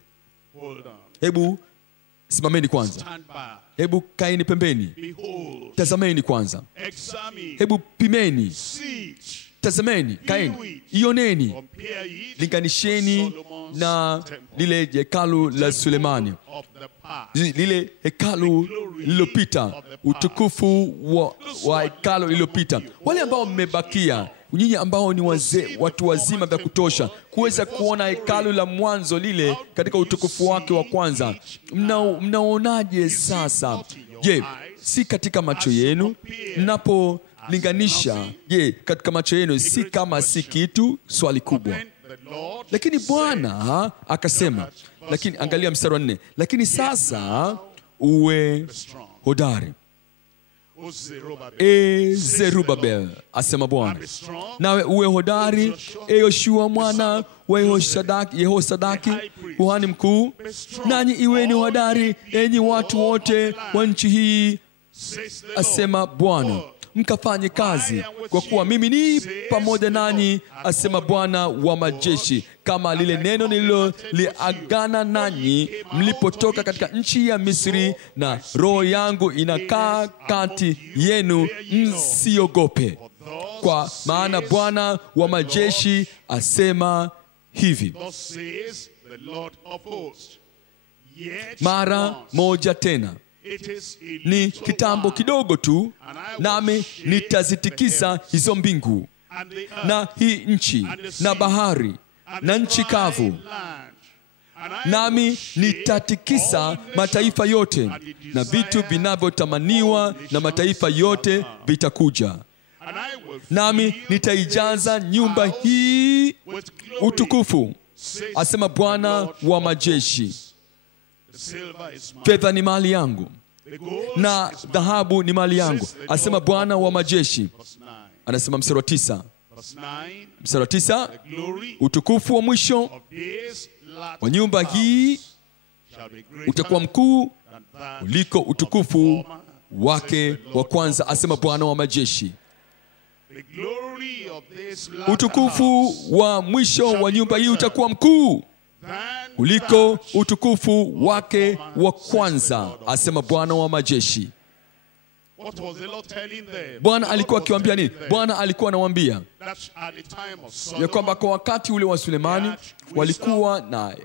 hebu simameni kwanza, hebu kaeni pembeni, tazameni kwanza, hebu pimeni, tazameni, kaeni, ioneni, linganisheni na lile hekalu la Sulemani, lile hekalu lililopita, utukufu wa hekalu lililopita. Wale ambao mmebakia, nyinyi ambao ni wazee, watu wazima vya kutosha kuweza kuona hekalu la mwanzo lile katika utukufu wake wa kwanza, mnaonaje sasa? Je, si katika macho yenu mnapolinganisha? Je, katika macho yenu si kama si kitu? Swali kubwa. Lakini Bwana akasema, lakini angalia mstari wa 4, lakini sasa uwe hodari, Zerubabel, asema Bwana, nawe uwe hodari, Yoshua mwana wa Yehosadaki kuhani mkuu, nanyi iweni hodari, enyi watu wote wa nchi hii, asema Bwana, mkafanye kazi, kwa kuwa mimi ni pamoja nanyi, asema Bwana wa majeshi, kama lile neno nililoliagana nanyi mlipotoka katika nchi ya Misri, na roho yangu inakaa kati yenu, msiogope, kwa maana Bwana wa majeshi asema hivi. Mara moja tena, ni kitambo kidogo tu, nami nitazitikisa hizo mbingu na hii nchi na bahari na nchi kavu, nami nitatikisa mataifa yote, na vitu vinavyotamaniwa na mataifa yote vitakuja, nami nitaijaza nyumba hii utukufu, asema Bwana wa majeshi. Fedha ni mali yangu na dhahabu ni mali yangu, asema Bwana wa majeshi. Anasema mstari wa 9, mstari wa 9, utukufu wa mwisho wa nyumba hii utakuwa mkuu kuliko utukufu wake wa kwanza, asema Bwana wa majeshi. Utukufu wa mwisho wa nyumba hii utakuwa mkuu kuliko utukufu wake wa kwanza, asema Bwana wa majeshi. Bwana alikuwa akiwaambia nini? Bwana alikuwa anawaambia ya kwamba kwa wakati ule wa Sulemani walikuwa na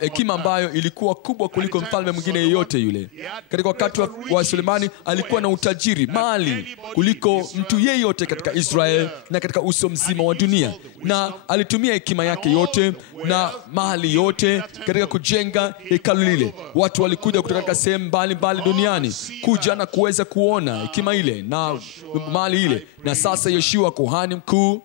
hekima ambayo ilikuwa kubwa kuliko mfalme mwingine yeyote yule. Katika wakati wa Sulemani alikuwa na utajiri, mali kuliko mtu yeyote katika Israeli na katika uso mzima wa dunia, na alitumia hekima yake yote na mali yote katika kujenga hekalu lile. Watu walikuja kutoka sehemu mbalimbali duniani kuja na kuweza kuona hekima ile na mali ile. Na sasa Yoshua kuhani mkuu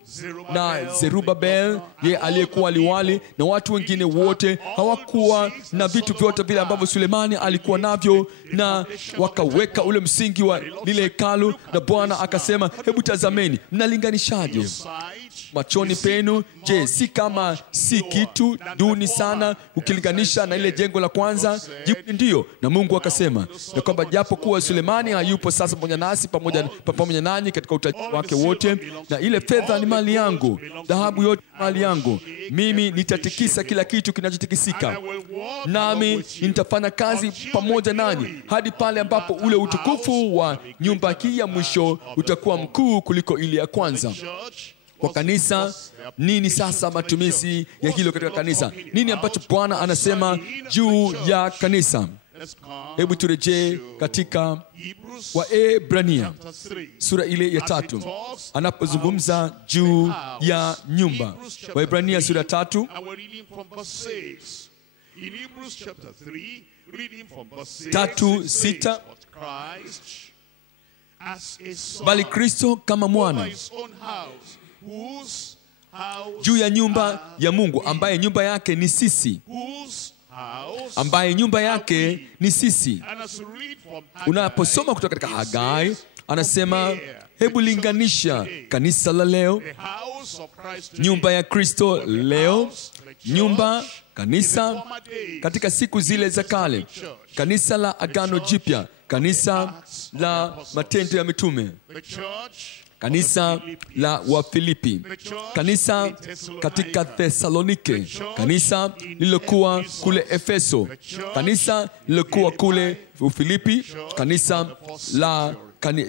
na Zerubabel yeye aliyekuwa liwali na watu wengine wote hawakuwa na vitu vyote vile ambavyo Sulemani alikuwa navyo, na wakaweka ule msingi wa lile hekalu. Na Bwana akasema, hebu tazameni, mnalinganishaje machoni penu? Je, si kama si kitu duni sana ukilinganisha na ile jengo la kwanza? Jibu ndio. Na Mungu akasema ya kwamba japo kuwa Sulemani hayupo sasa pamoja nasi, pamoja nanyi katika utajiri wake wote, na ile fedha ni mali yangu, dhahabu yote mali yangu, mimi nitatikisa kila kitu kinachotikisika, nami nitafanya kazi pamoja nanyi hadi pale ambapo ule utukufu wa nyumba hii ya mwisho utakuwa mkuu kuliko ile ya kwanza. Kwa kanisa, nini sasa matumizi ya hilo katika kanisa? Nini ambacho Bwana anasema juu ya kanisa? Hebu turejee katika Waebrania sura ile ya 3 anapozungumza juu ya nyumba. Waebrania sura 3 3:6, bali Kristo kama mwana juu ya nyumba ya Mungu, ambaye nyumba yake ni sisi. Ambaye nyumba yake ni sisi. Unaposoma kutoka katika Hagai, anasema hebu linganisha kanisa la leo, nyumba ya Kristo leo, nyumba kanisa katika siku zile za kale, kanisa la Agano Jipya, kanisa la Matendo ya Mitume, kanisa la Wafilipi, kanisa katika Thesalonike, kanisa lililokuwa kule Efeso, kanisa lililokuwa kule Ufilipi, kanisa la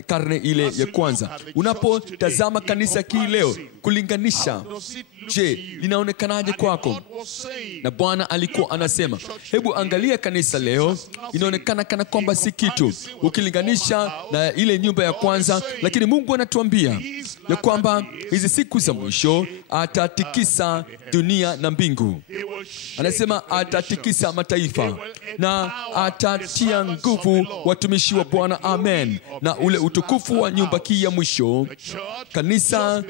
karne ile ya kwanza. Unapotazama kanisa hili leo, kulinganisha, je, linaonekanaje kwako? Na Bwana alikuwa anasema, hebu angalia kanisa leo, inaonekana kana kwamba si kitu ukilinganisha na ile nyumba ya kwanza. Lakini Mungu anatuambia ya kwamba hizi siku za mwisho atatikisa dunia na mbingu. Anasema atatikisa mataifa na atatia nguvu watumishi wa Bwana. Amen. Na ule utukufu wa nyumba hii ya mwisho, kanisa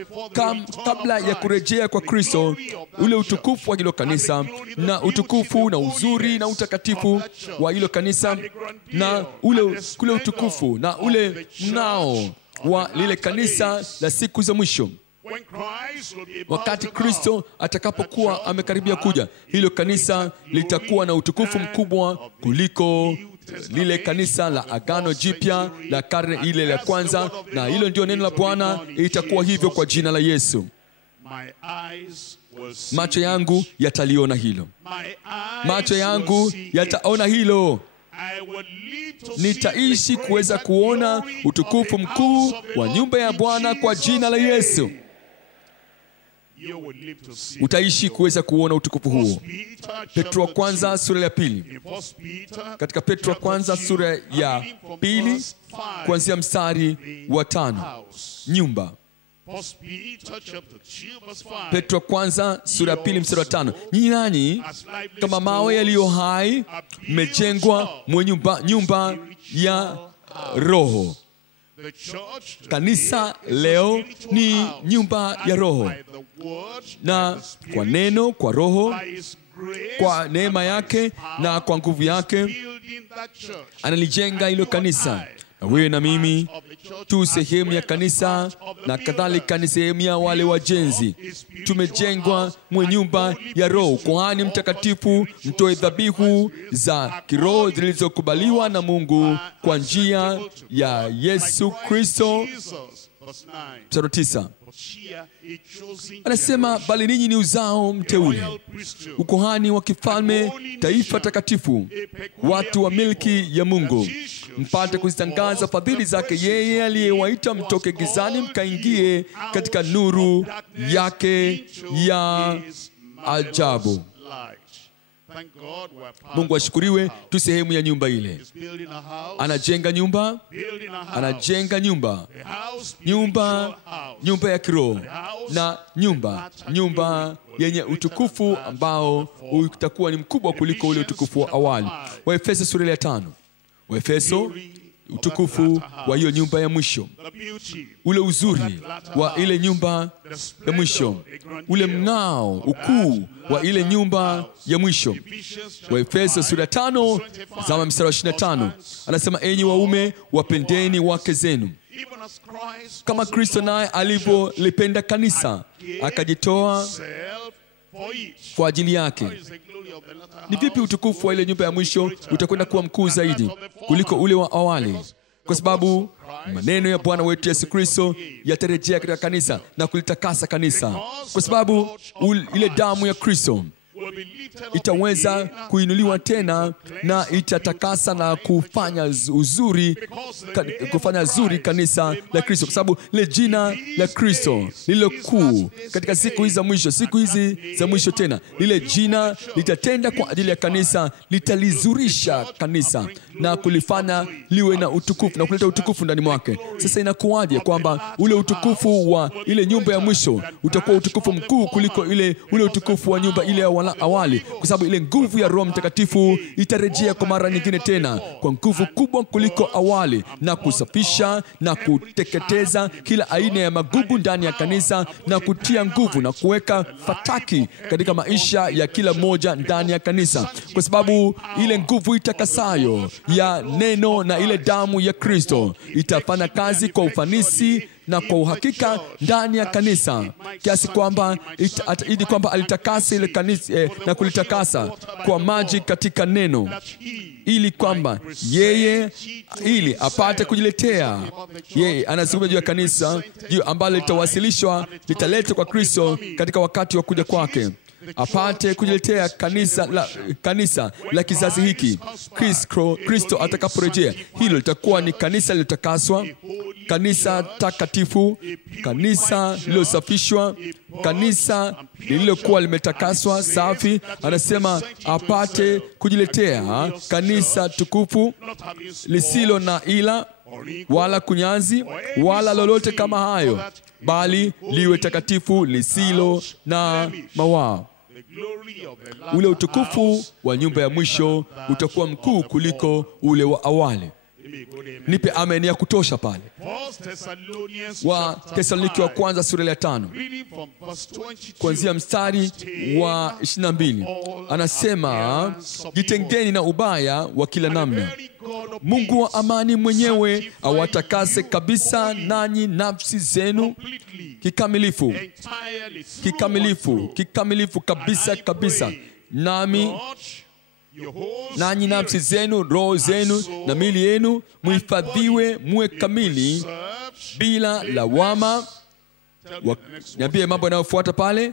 kabla ya kurejea kwa Kristo, ule utukufu wa hilo kanisa na utukufu na uzuri na utakatifu wa hilo kanisa na kule utukufu na ule mng'ao wa lile kanisa la siku za mwisho, wakati Kristo atakapokuwa amekaribia kuja, hilo kanisa litakuwa na utukufu mkubwa kuliko lile kanisa la Agano Jipya la karne ile ya kwanza. Na hilo ndio neno la Bwana, itakuwa hivyo kwa jina la Yesu. Macho yangu yataliona hilo. Macho yangu yataona hilo. Nitaishi kuweza kuona utukufu mkuu wa nyumba ya Bwana kwa jina la Yesu. Utaishi kuweza kuona utukufu huo. Petro wa kwanza sura ya 2. Katika Petro wa kwanza sura ya 2 kuanzia mstari wa 5. Nyumba. Petro wa kwanza sura ya 2 mstari wa 5. Nyinyi nanyi kama mawe yaliyo hai mmejengwa mwe nyumba ya Roho. Kanisa leo ni nyumba ya Roho, na kwa neno, kwa Roho, kwa neema yake na kwa nguvu yake analijenga hilo kanisa. wewe na mimi tu sehemu ya kanisa, na kadhalika ni sehemu ya wale wajenzi. Tumejengwa mwe nyumba ya Roho, kuhani mtakatifu, mtoe dhabihu za kiroho zilizokubaliwa na Mungu kwa njia ya Yesu Kristo. Mstari 9 anasema, bali ninyi ni uzao mteule, ukuhani wa kifalme, taifa takatifu, watu wa milki ya Mungu, mpate kuzitangaza fadhili zake yeye aliyewaita mtoke gizani mkaingie katika nuru yake ya ajabu. Mungu ashukuriwe, tu sehemu ya nyumba ile. Anajenga nyumba, anajenga nyumba ya kiroho, na nyumba yenye utukufu ambao utakuwa ni mkubwa kuliko ule utukufu wa awali. Waefeso sura ya 5. Waefeso, utukufu wa hiyo nyumba ya mwisho, ule uzuri wa ile nyumba ya mwisho, ule mng'ao, ukuu wa ile nyumba ya mwisho. Waefeso sura 5 zama mstari wa 25 anasema, enyi waume wapendeni wake zenu kama Kristo naye alivyolipenda kanisa akajitoa kwa ajili yake. Ni vipi utukufu wa ile nyumba ya mwisho utakwenda kuwa mkuu zaidi kuliko ule wa awali? Kwa sababu maneno ya Bwana wetu Yesu Kristo yatarejea katika kanisa na kulitakasa kanisa. Kwa sababu ile damu ya Kristo itaweza kuinuliwa tena na itatakasa na kufanya zuri kanisa la Kristo. Kwa sababu ile jina la Kristo lilo kuu katika siku hizi za mwisho, siku hizi za mwisho tena, lile jina litatenda kwa ajili ya kanisa, litalizurisha kanisa na kulifanya liwe na utukufu na kuleta utukufu ndani mwake. Sasa inakuwaje kwamba ule utukufu wa ile nyumba ya mwisho utakuwa utukufu mkuu kuliko ule utukufu wa nyumba ile ya awali? Kwa sababu ile nguvu ya Roho Mtakatifu itarejea kwa mara nyingine tena kwa nguvu kubwa kuliko awali, na kusafisha na kuteketeza kila aina ya magugu ndani ya kanisa, na kutia nguvu na kuweka fataki katika maisha ya kila mmoja ndani ya kanisa. Kwa sababu ile nguvu itakasayo ya neno na ile damu ya Kristo itafanya kazi kwa ufanisi na kwa uhakika ndani ya kanisa, kiasi kwamba ili kwamba alitakasa ile kanisa na kulitakasa kwa maji katika neno, ili kwamba yeye ili apate kujiletea. Yeye anazungumza juu ya kanisa, juu ambalo litawasilishwa, litaletwa kwa Kristo katika wakati wa kuja kwake, apate kujiletea kanisa la kizazi hiki. Kristo atakaporejea, hilo litakuwa ni kanisa lilotakaswa, kanisa takatifu, kanisa lililosafishwa, kanisa lililokuwa limetakaswa safi. Anasema apate kujiletea kanisa tukufu, lisilo na ila wala kunyanzi wala lolote kama hayo, bali liwe takatifu, lisilo na mawaa. Ule utukufu wa nyumba ya mwisho utakuwa mkuu kuliko ule wa awali. Nipe amen ya kutosha pale. Wa Thesalonike wa kwanza sura ya 5 kuanzia mstari wa 22 anasema, jitengeni na ubaya wa kila namna, Mungu wa amani mwenyewe awatakase kabisa, nanyi nafsi zenu kikamilifu kabisa, nanyi nafsi zenu, roho zenu na miili yenu muhifadhiwe muwe kamili bila lawama. Niambie mambo yanayofuata pale,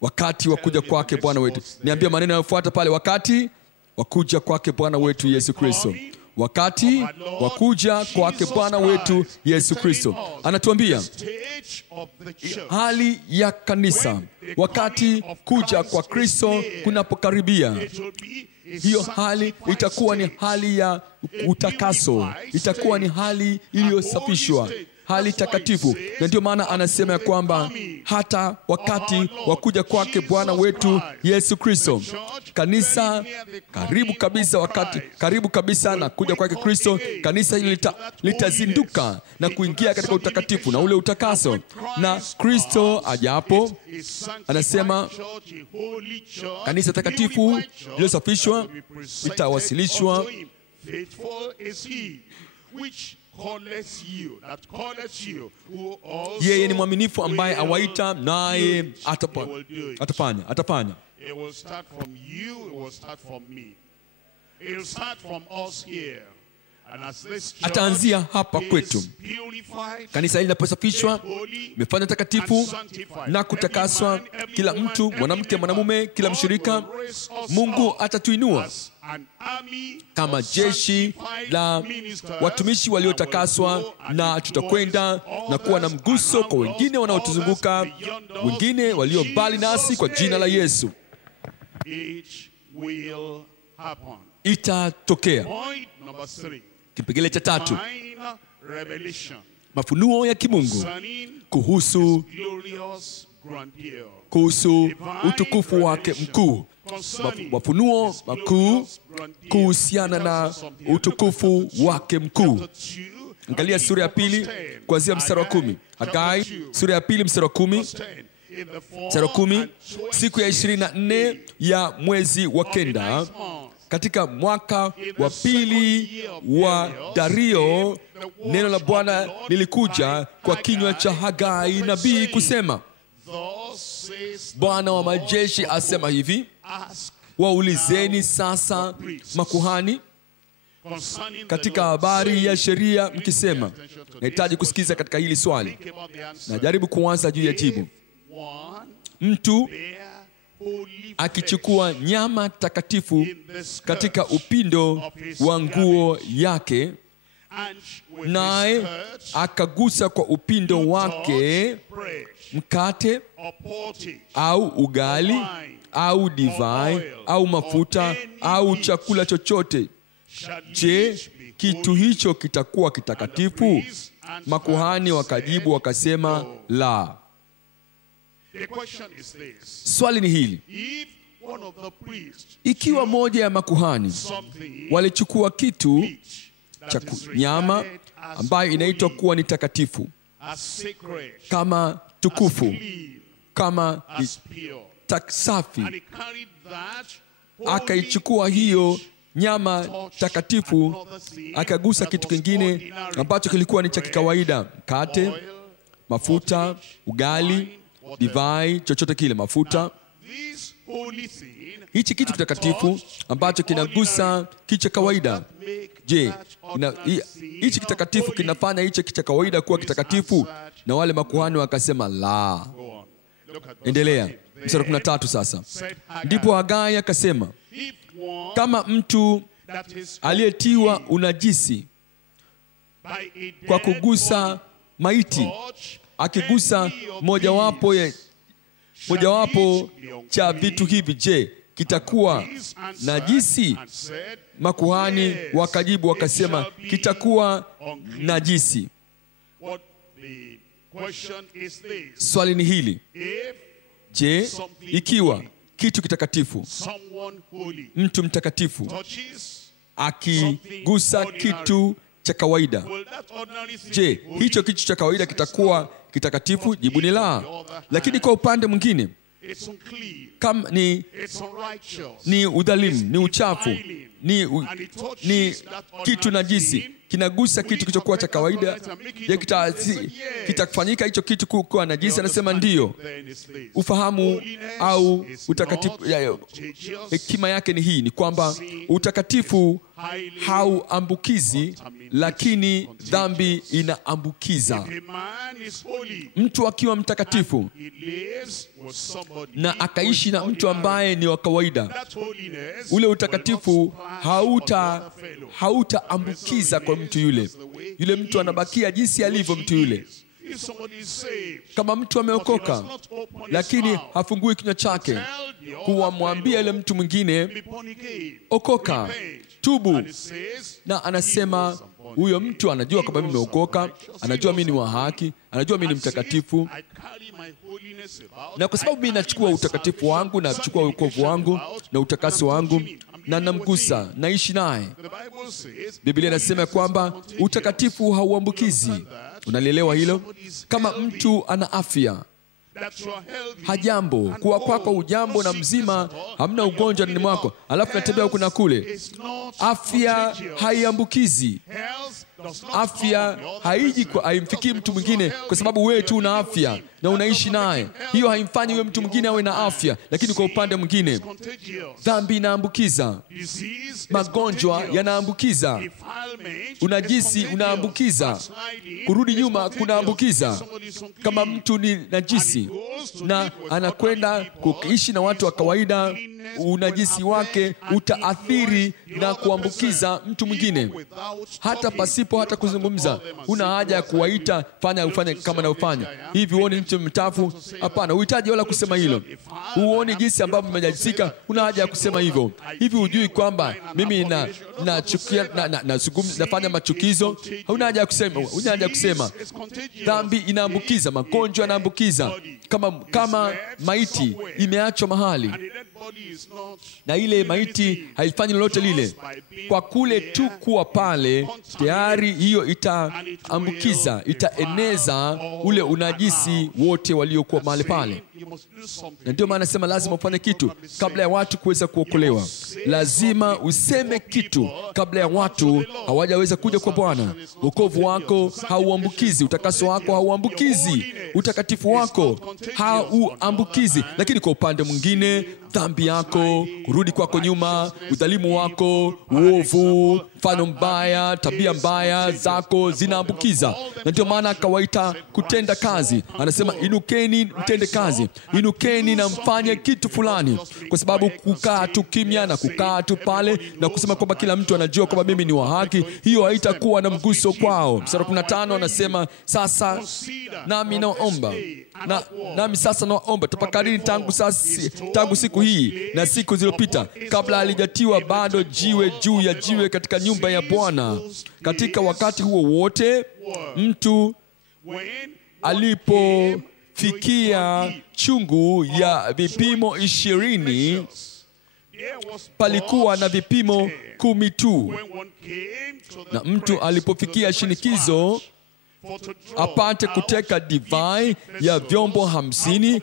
wakati wa kuja kwake Bwana wetu. Niambie maneno yanayofuata pale, wakati wa kuja kwake Bwana wetu Yesu Kristo. Wakati wa kuja kwake Bwana wetu Yesu Kristo. Anatuambia hali ya kanisa wakati kuja kwa Kristo kunapokaribia. Hiyo hali itakuwa ni hali ya utakaso, itakuwa ni hali iliyosafishwa, hali takatifu. Na ndio maana anasema ya kwamba hata wakati wa kuja kwake Bwana wetu Yesu Kristo, kanisa karibu kabisa na kuja kwake Kristo, kanisa hili litazinduka na kuingia katika utakatifu na ule utakaso. Na Kristo ajapo, anasema kanisa takatifu lililosafishwa litawasilishwa Faithful is he which calleth you, that calleth you, who also Yeye ni mwaminifu ambaye awaita naye do it. atafanya. It will start from you, it will start from me. It will start from us here. And as this church Ataanzia hapa kwetu. is purified, Kanisa hili linaposafishwa, imefanywa takatifu na kutakaswa, kila mtu, mwanamke, mwanamume, kila mshirika, Mungu atatuinua kama jeshi la watumishi waliotakaswa, na tutakwenda na kuwa na mguso kwa wengine wanaotuzunguka, wengine walio mbali nasi, kwa jina la Yesu. It will happen. Itatokea. Point number 3. Kipengele cha 3, Divine revelation mafunuo ya kimungu concerning kuhusu glorious grandeur. utukufu wake mkuu. Mafunuo makuu kuhusiana na utukufu wake mkuu. Angalia sura ya 2 kuanzia mstari wa 10. Hagai sura ya 2 mstari wa 10. Mstari wa 10, siku ya 24 ya mwezi wa 9 katika mwaka wa 2 wa Dario, neno la Bwana lilikuja kwa kinywa cha Hagai nabii kusema, Bwana wa majeshi asema hivi, waulizeni sasa makuhani katika habari ya sheria mkisema. Nahitaji kusikiza katika hili swali. Najaribu kuanza juu ya jibu. Mtu akichukua nyama takatifu katika upindo wa nguo yake, naye akagusa kwa upindo wake mkate au ugali au divai au mafuta au chakula chochote, je, kitu hicho kitakuwa kitakatifu? Makuhani wakajibu wakasema, la. Swali ni hili: ikiwa moja ya makuhani walichukua kitu cha nyama ambayo inaitwa kuwa ni takatifu, kama tukufu, kama safi, akaichukua hiyo nyama takatifu akagusa kitu kingine ambacho kilikuwa ni cha kikawaida, mkate, mafuta, ugali, divai, chochote kile, mafuta, hichi kitu kitakatifu ambacho kinagusa kitu cha kawaida, je, hichi kitakatifu kinafanya hicho kitu cha kawaida kuwa kitakatifu? Na wale makuhani wakasema, la. Endelea mstari 13 sasa. Ndipo Hagai akasema, kama mtu aliyetiwa unajisi kwa kugusa maiti akigusa mojawapo cha vitu hivi, je, kitakuwa najisi? Makuhani wakajibu wakasema, kitakuwa najisi. Swali ni hili: je, ikiwa kitu kitakatifu, mtu mtakatifu akigusa kitu cha kawaida, je, hicho kitu cha kawaida kitakuwa kitakatifu? Jibu ni la. Lakini kwa upande mwingine, kama ni udhalimu, ni uchafu, ni kitu najisi, kinagusa kitu kilichokuwa cha kawaida, je, kitafanyika hicho kitu kuwa najisi? Anasema ndiyo. Ufahamu au utakatifu, hekima yake ni hii, ni kwamba utakatifu hauambukizi, lakini dhambi inaambukiza. Mtu akiwa mtakatifu na akaishi na mtu ambaye ni wa kawaida, ule utakatifu hautaambukiza kwa mtu yule. Yule mtu anabakia jinsi alivyo mtu yule. Kama mtu ameokoka lakini hafungui kinywa chake kuwamwambia yule mtu mwingine, okoka, tubu, na anasema huyo mtu anajua kwamba mimi nimeokoka, anajua mimi ni wa haki, anajua mimi ni mtakatifu, na kwa sababu mimi nachukua utakatifu wangu, nachukua wokovu wangu na utakaso wangu, na namgusa, naishi naye. Biblia inasema kwamba utakatifu hauambukizi. Unalielewa hilo? Kama mtu ana afya that you are healthy. Hajambo, kuwa kwako ujambo na mzima, hamna ugonjwa ndani mwako, alafu natembea huku na kule. Afya haiambukizi. Afya haimfikii mtu mwingine kwa sababu wewe tu una afya na unaishi naye. Hiyo haimfanyi wewe mtu mwingine awe na afya. Lakini kwa upande mwingine, dhambi inaambukiza. Magonjwa yanaambukiza. Unajisi unaambukiza. Kurudi nyuma kunaambukiza. Kama mtu ni najisi na anakwenda kuishi na watu wa kawaida, unajisi wake utaathiri na kuambukiza mtu mwingine. Hata pasipo hata kuzungumza, una haja ya kuwaita, ufanye kama na ufanya. Hivi uone mtu mtafu? Hapana, uhitaji wala kusema hilo. Uone jinsi ambavyo mmejisika, una haja ya kusema hivyo. Hivi hujui kwamba mimi nafanya machukizo? Una haja ya kusema, una haja ya kusema. Dhambi inaambukiza, magonjwa yanaambukiza. Kama maiti imeachwa mahali na ile maiti haifanyi lolote lile, kwa kule tu kuwa pale tayari, hiyo itaambukiza, itaeneza ule unajisi wote waliokuwa mahali pale. Na ndio maana nasema lazima ufanye kitu kabla ya watu kuweza kuokolewa. Lazima useme kitu kabla ya watu hawajaweza kuja kwa Bwana. Wokovu wako hauambukizi, utakaso wako hauambukizi, utakatifu wako hauambukizi. Lakini kwa upande mwingine, dhambi yako, kurudi kwako nyuma, udhalimu wako, uovu, mfano mbaya, tabia mbaya zako zinaambukiza. Na ndio maana akawaita kutenda kazi. Anasema inukeni mtende kazi. Inukeni na mfanye kitu fulani. Kwa sababu kukaa tu kimya na kukaa tu pale na kusema kwamba kila mtu anajua kwamba mimi ni wa haki, hiyo haitakuwa na mguso kwao. Mstari 15 anasema sasa nami naomba nami sasa naomba tafakarini tangu siku hii na siku zilizopita, kabla halijatiwa bado jiwe juu ya jiwe katika nyumba ya Bwana. Katika wakati huo wote mtu alipofikia chungu ya vipimo 20, palikuwa na vipimo 10 tu. Na mtu alipofikia shinikizo apate kuteka divai ya vyombo 50,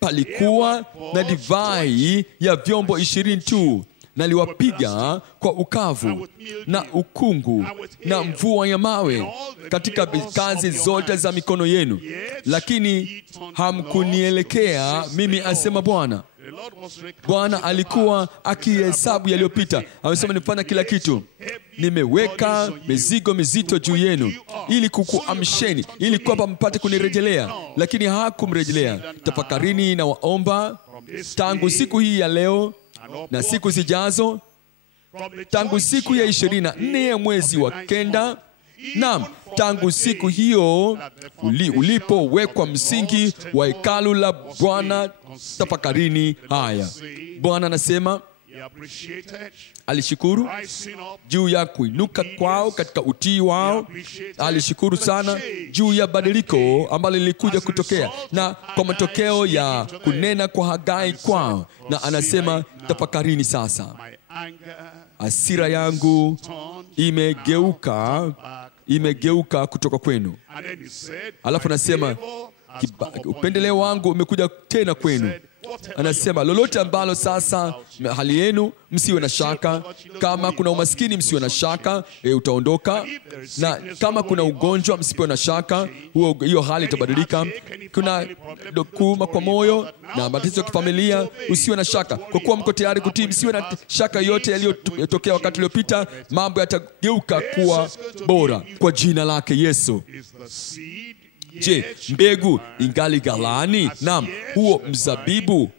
palikuwa na divai ya vyombo 20 tu. Naliwapiga kwa ukavu na ukungu na mvua ya mawe katika kazi zote za mikono yenu, lakini hamkunielekea mimi, asema Bwana. Bwana alikuwa akihesabu yaliyopita. Amesema nifanya kila kitu. Nimeweka mizigo mizito juu yenu ili kukuamsheni, ili kwamba mpate kunirejelea, lakini hakumrejelea. Tafakarini na waomba tangu siku hii ya leo na siku zijazo, tangu siku ya 24 ya mwezi wa 9, naam, tangu siku hiyo ulipowekwa msingi wa hekalu la Bwana. Tafakarini haya. Bwana anasema alishukuru juu ya kuinuka kwao katika utii wao. Alishukuru sana juu ya badiliko ambalo lilikuja kutokea na kwa matokeo ya kunena kwa Hagai kwao. Na anasema tafakarini sasa, hasira yangu imegeuka kutoka kwenu. Alafu anasema upendeleo wangu umekuja tena kwenu. Anasema lolote ambalo sasa hali yenu, msiwe na shaka. Kama kuna umaskini, msiwe na shaka, utaondoka. Na kama kuna ugonjwa, msiwe na shaka, hiyo hali itabadilika. Kuna kuuma kwa moyo na matatizo ya kifamilia, usiwe na shaka. Kwa kuwa mko tayari kutii, msiwe na shaka yote yaliyotokea wakati uliopita. Mambo yatageuka kuwa bora kwa jina lake Yesu. Je, mbegu ingali ghalani? Naam, huo mzabibu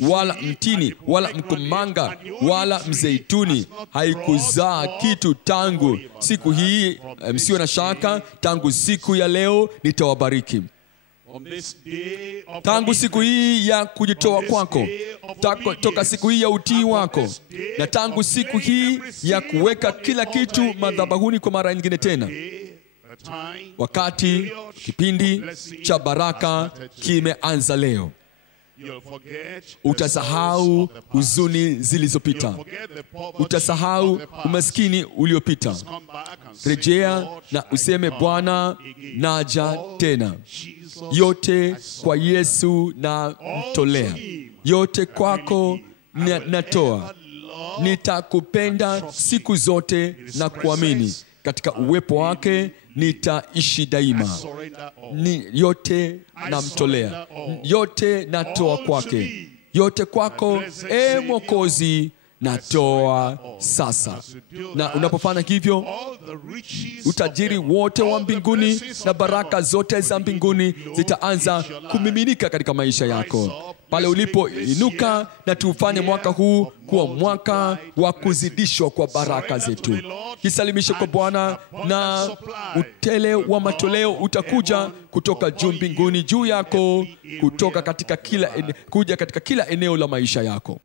wala mtini wala mkomanga wala mzeituni haikuzaa kitu tangu siku hii. Msiwe na shaka, tangu siku ya leo nitawabariki. Tangu siku hii ya kujitoa kwako, toka siku hii ya utii wako, na tangu siku hii ya kuweka kila kitu madhabahuni kwa mara nyingine tena, wakati kipindi cha baraka kimeanza leo. You'll forget the Utasahau sorrows of the past. huzuni zilizopita. You'll forget the poverty Utasahau of the past. umaskini uliopita. Come back and say, Rejea Lord, na I useme, come Bwana, again. naja All tena. Jesus, Yote I kwa surrender. Yesu na mtolea. Yote kwako natoa. Nitakupenda siku zote na kuamini. Katika uwepo wake nitaishi daima. Yote namtolea. Yote natoa kwake. Yote kwako, Mwokozi, natoa sasa. Na unapofanya hivyo, utajiri wote wa mbinguni na baraka zote za mbinguni zitaanza kumiminika katika maisha yako. Pale ulipoinuka, na tufanye mwaka huu kuwa mwaka wa kuzidishwa kwa baraka zetu. Kisalimishe kwa Bwana, na utele wa matoleo utakuja kutoka juu mbinguni juu yako, kutoka katika kuja katika kila eneo la maisha yako.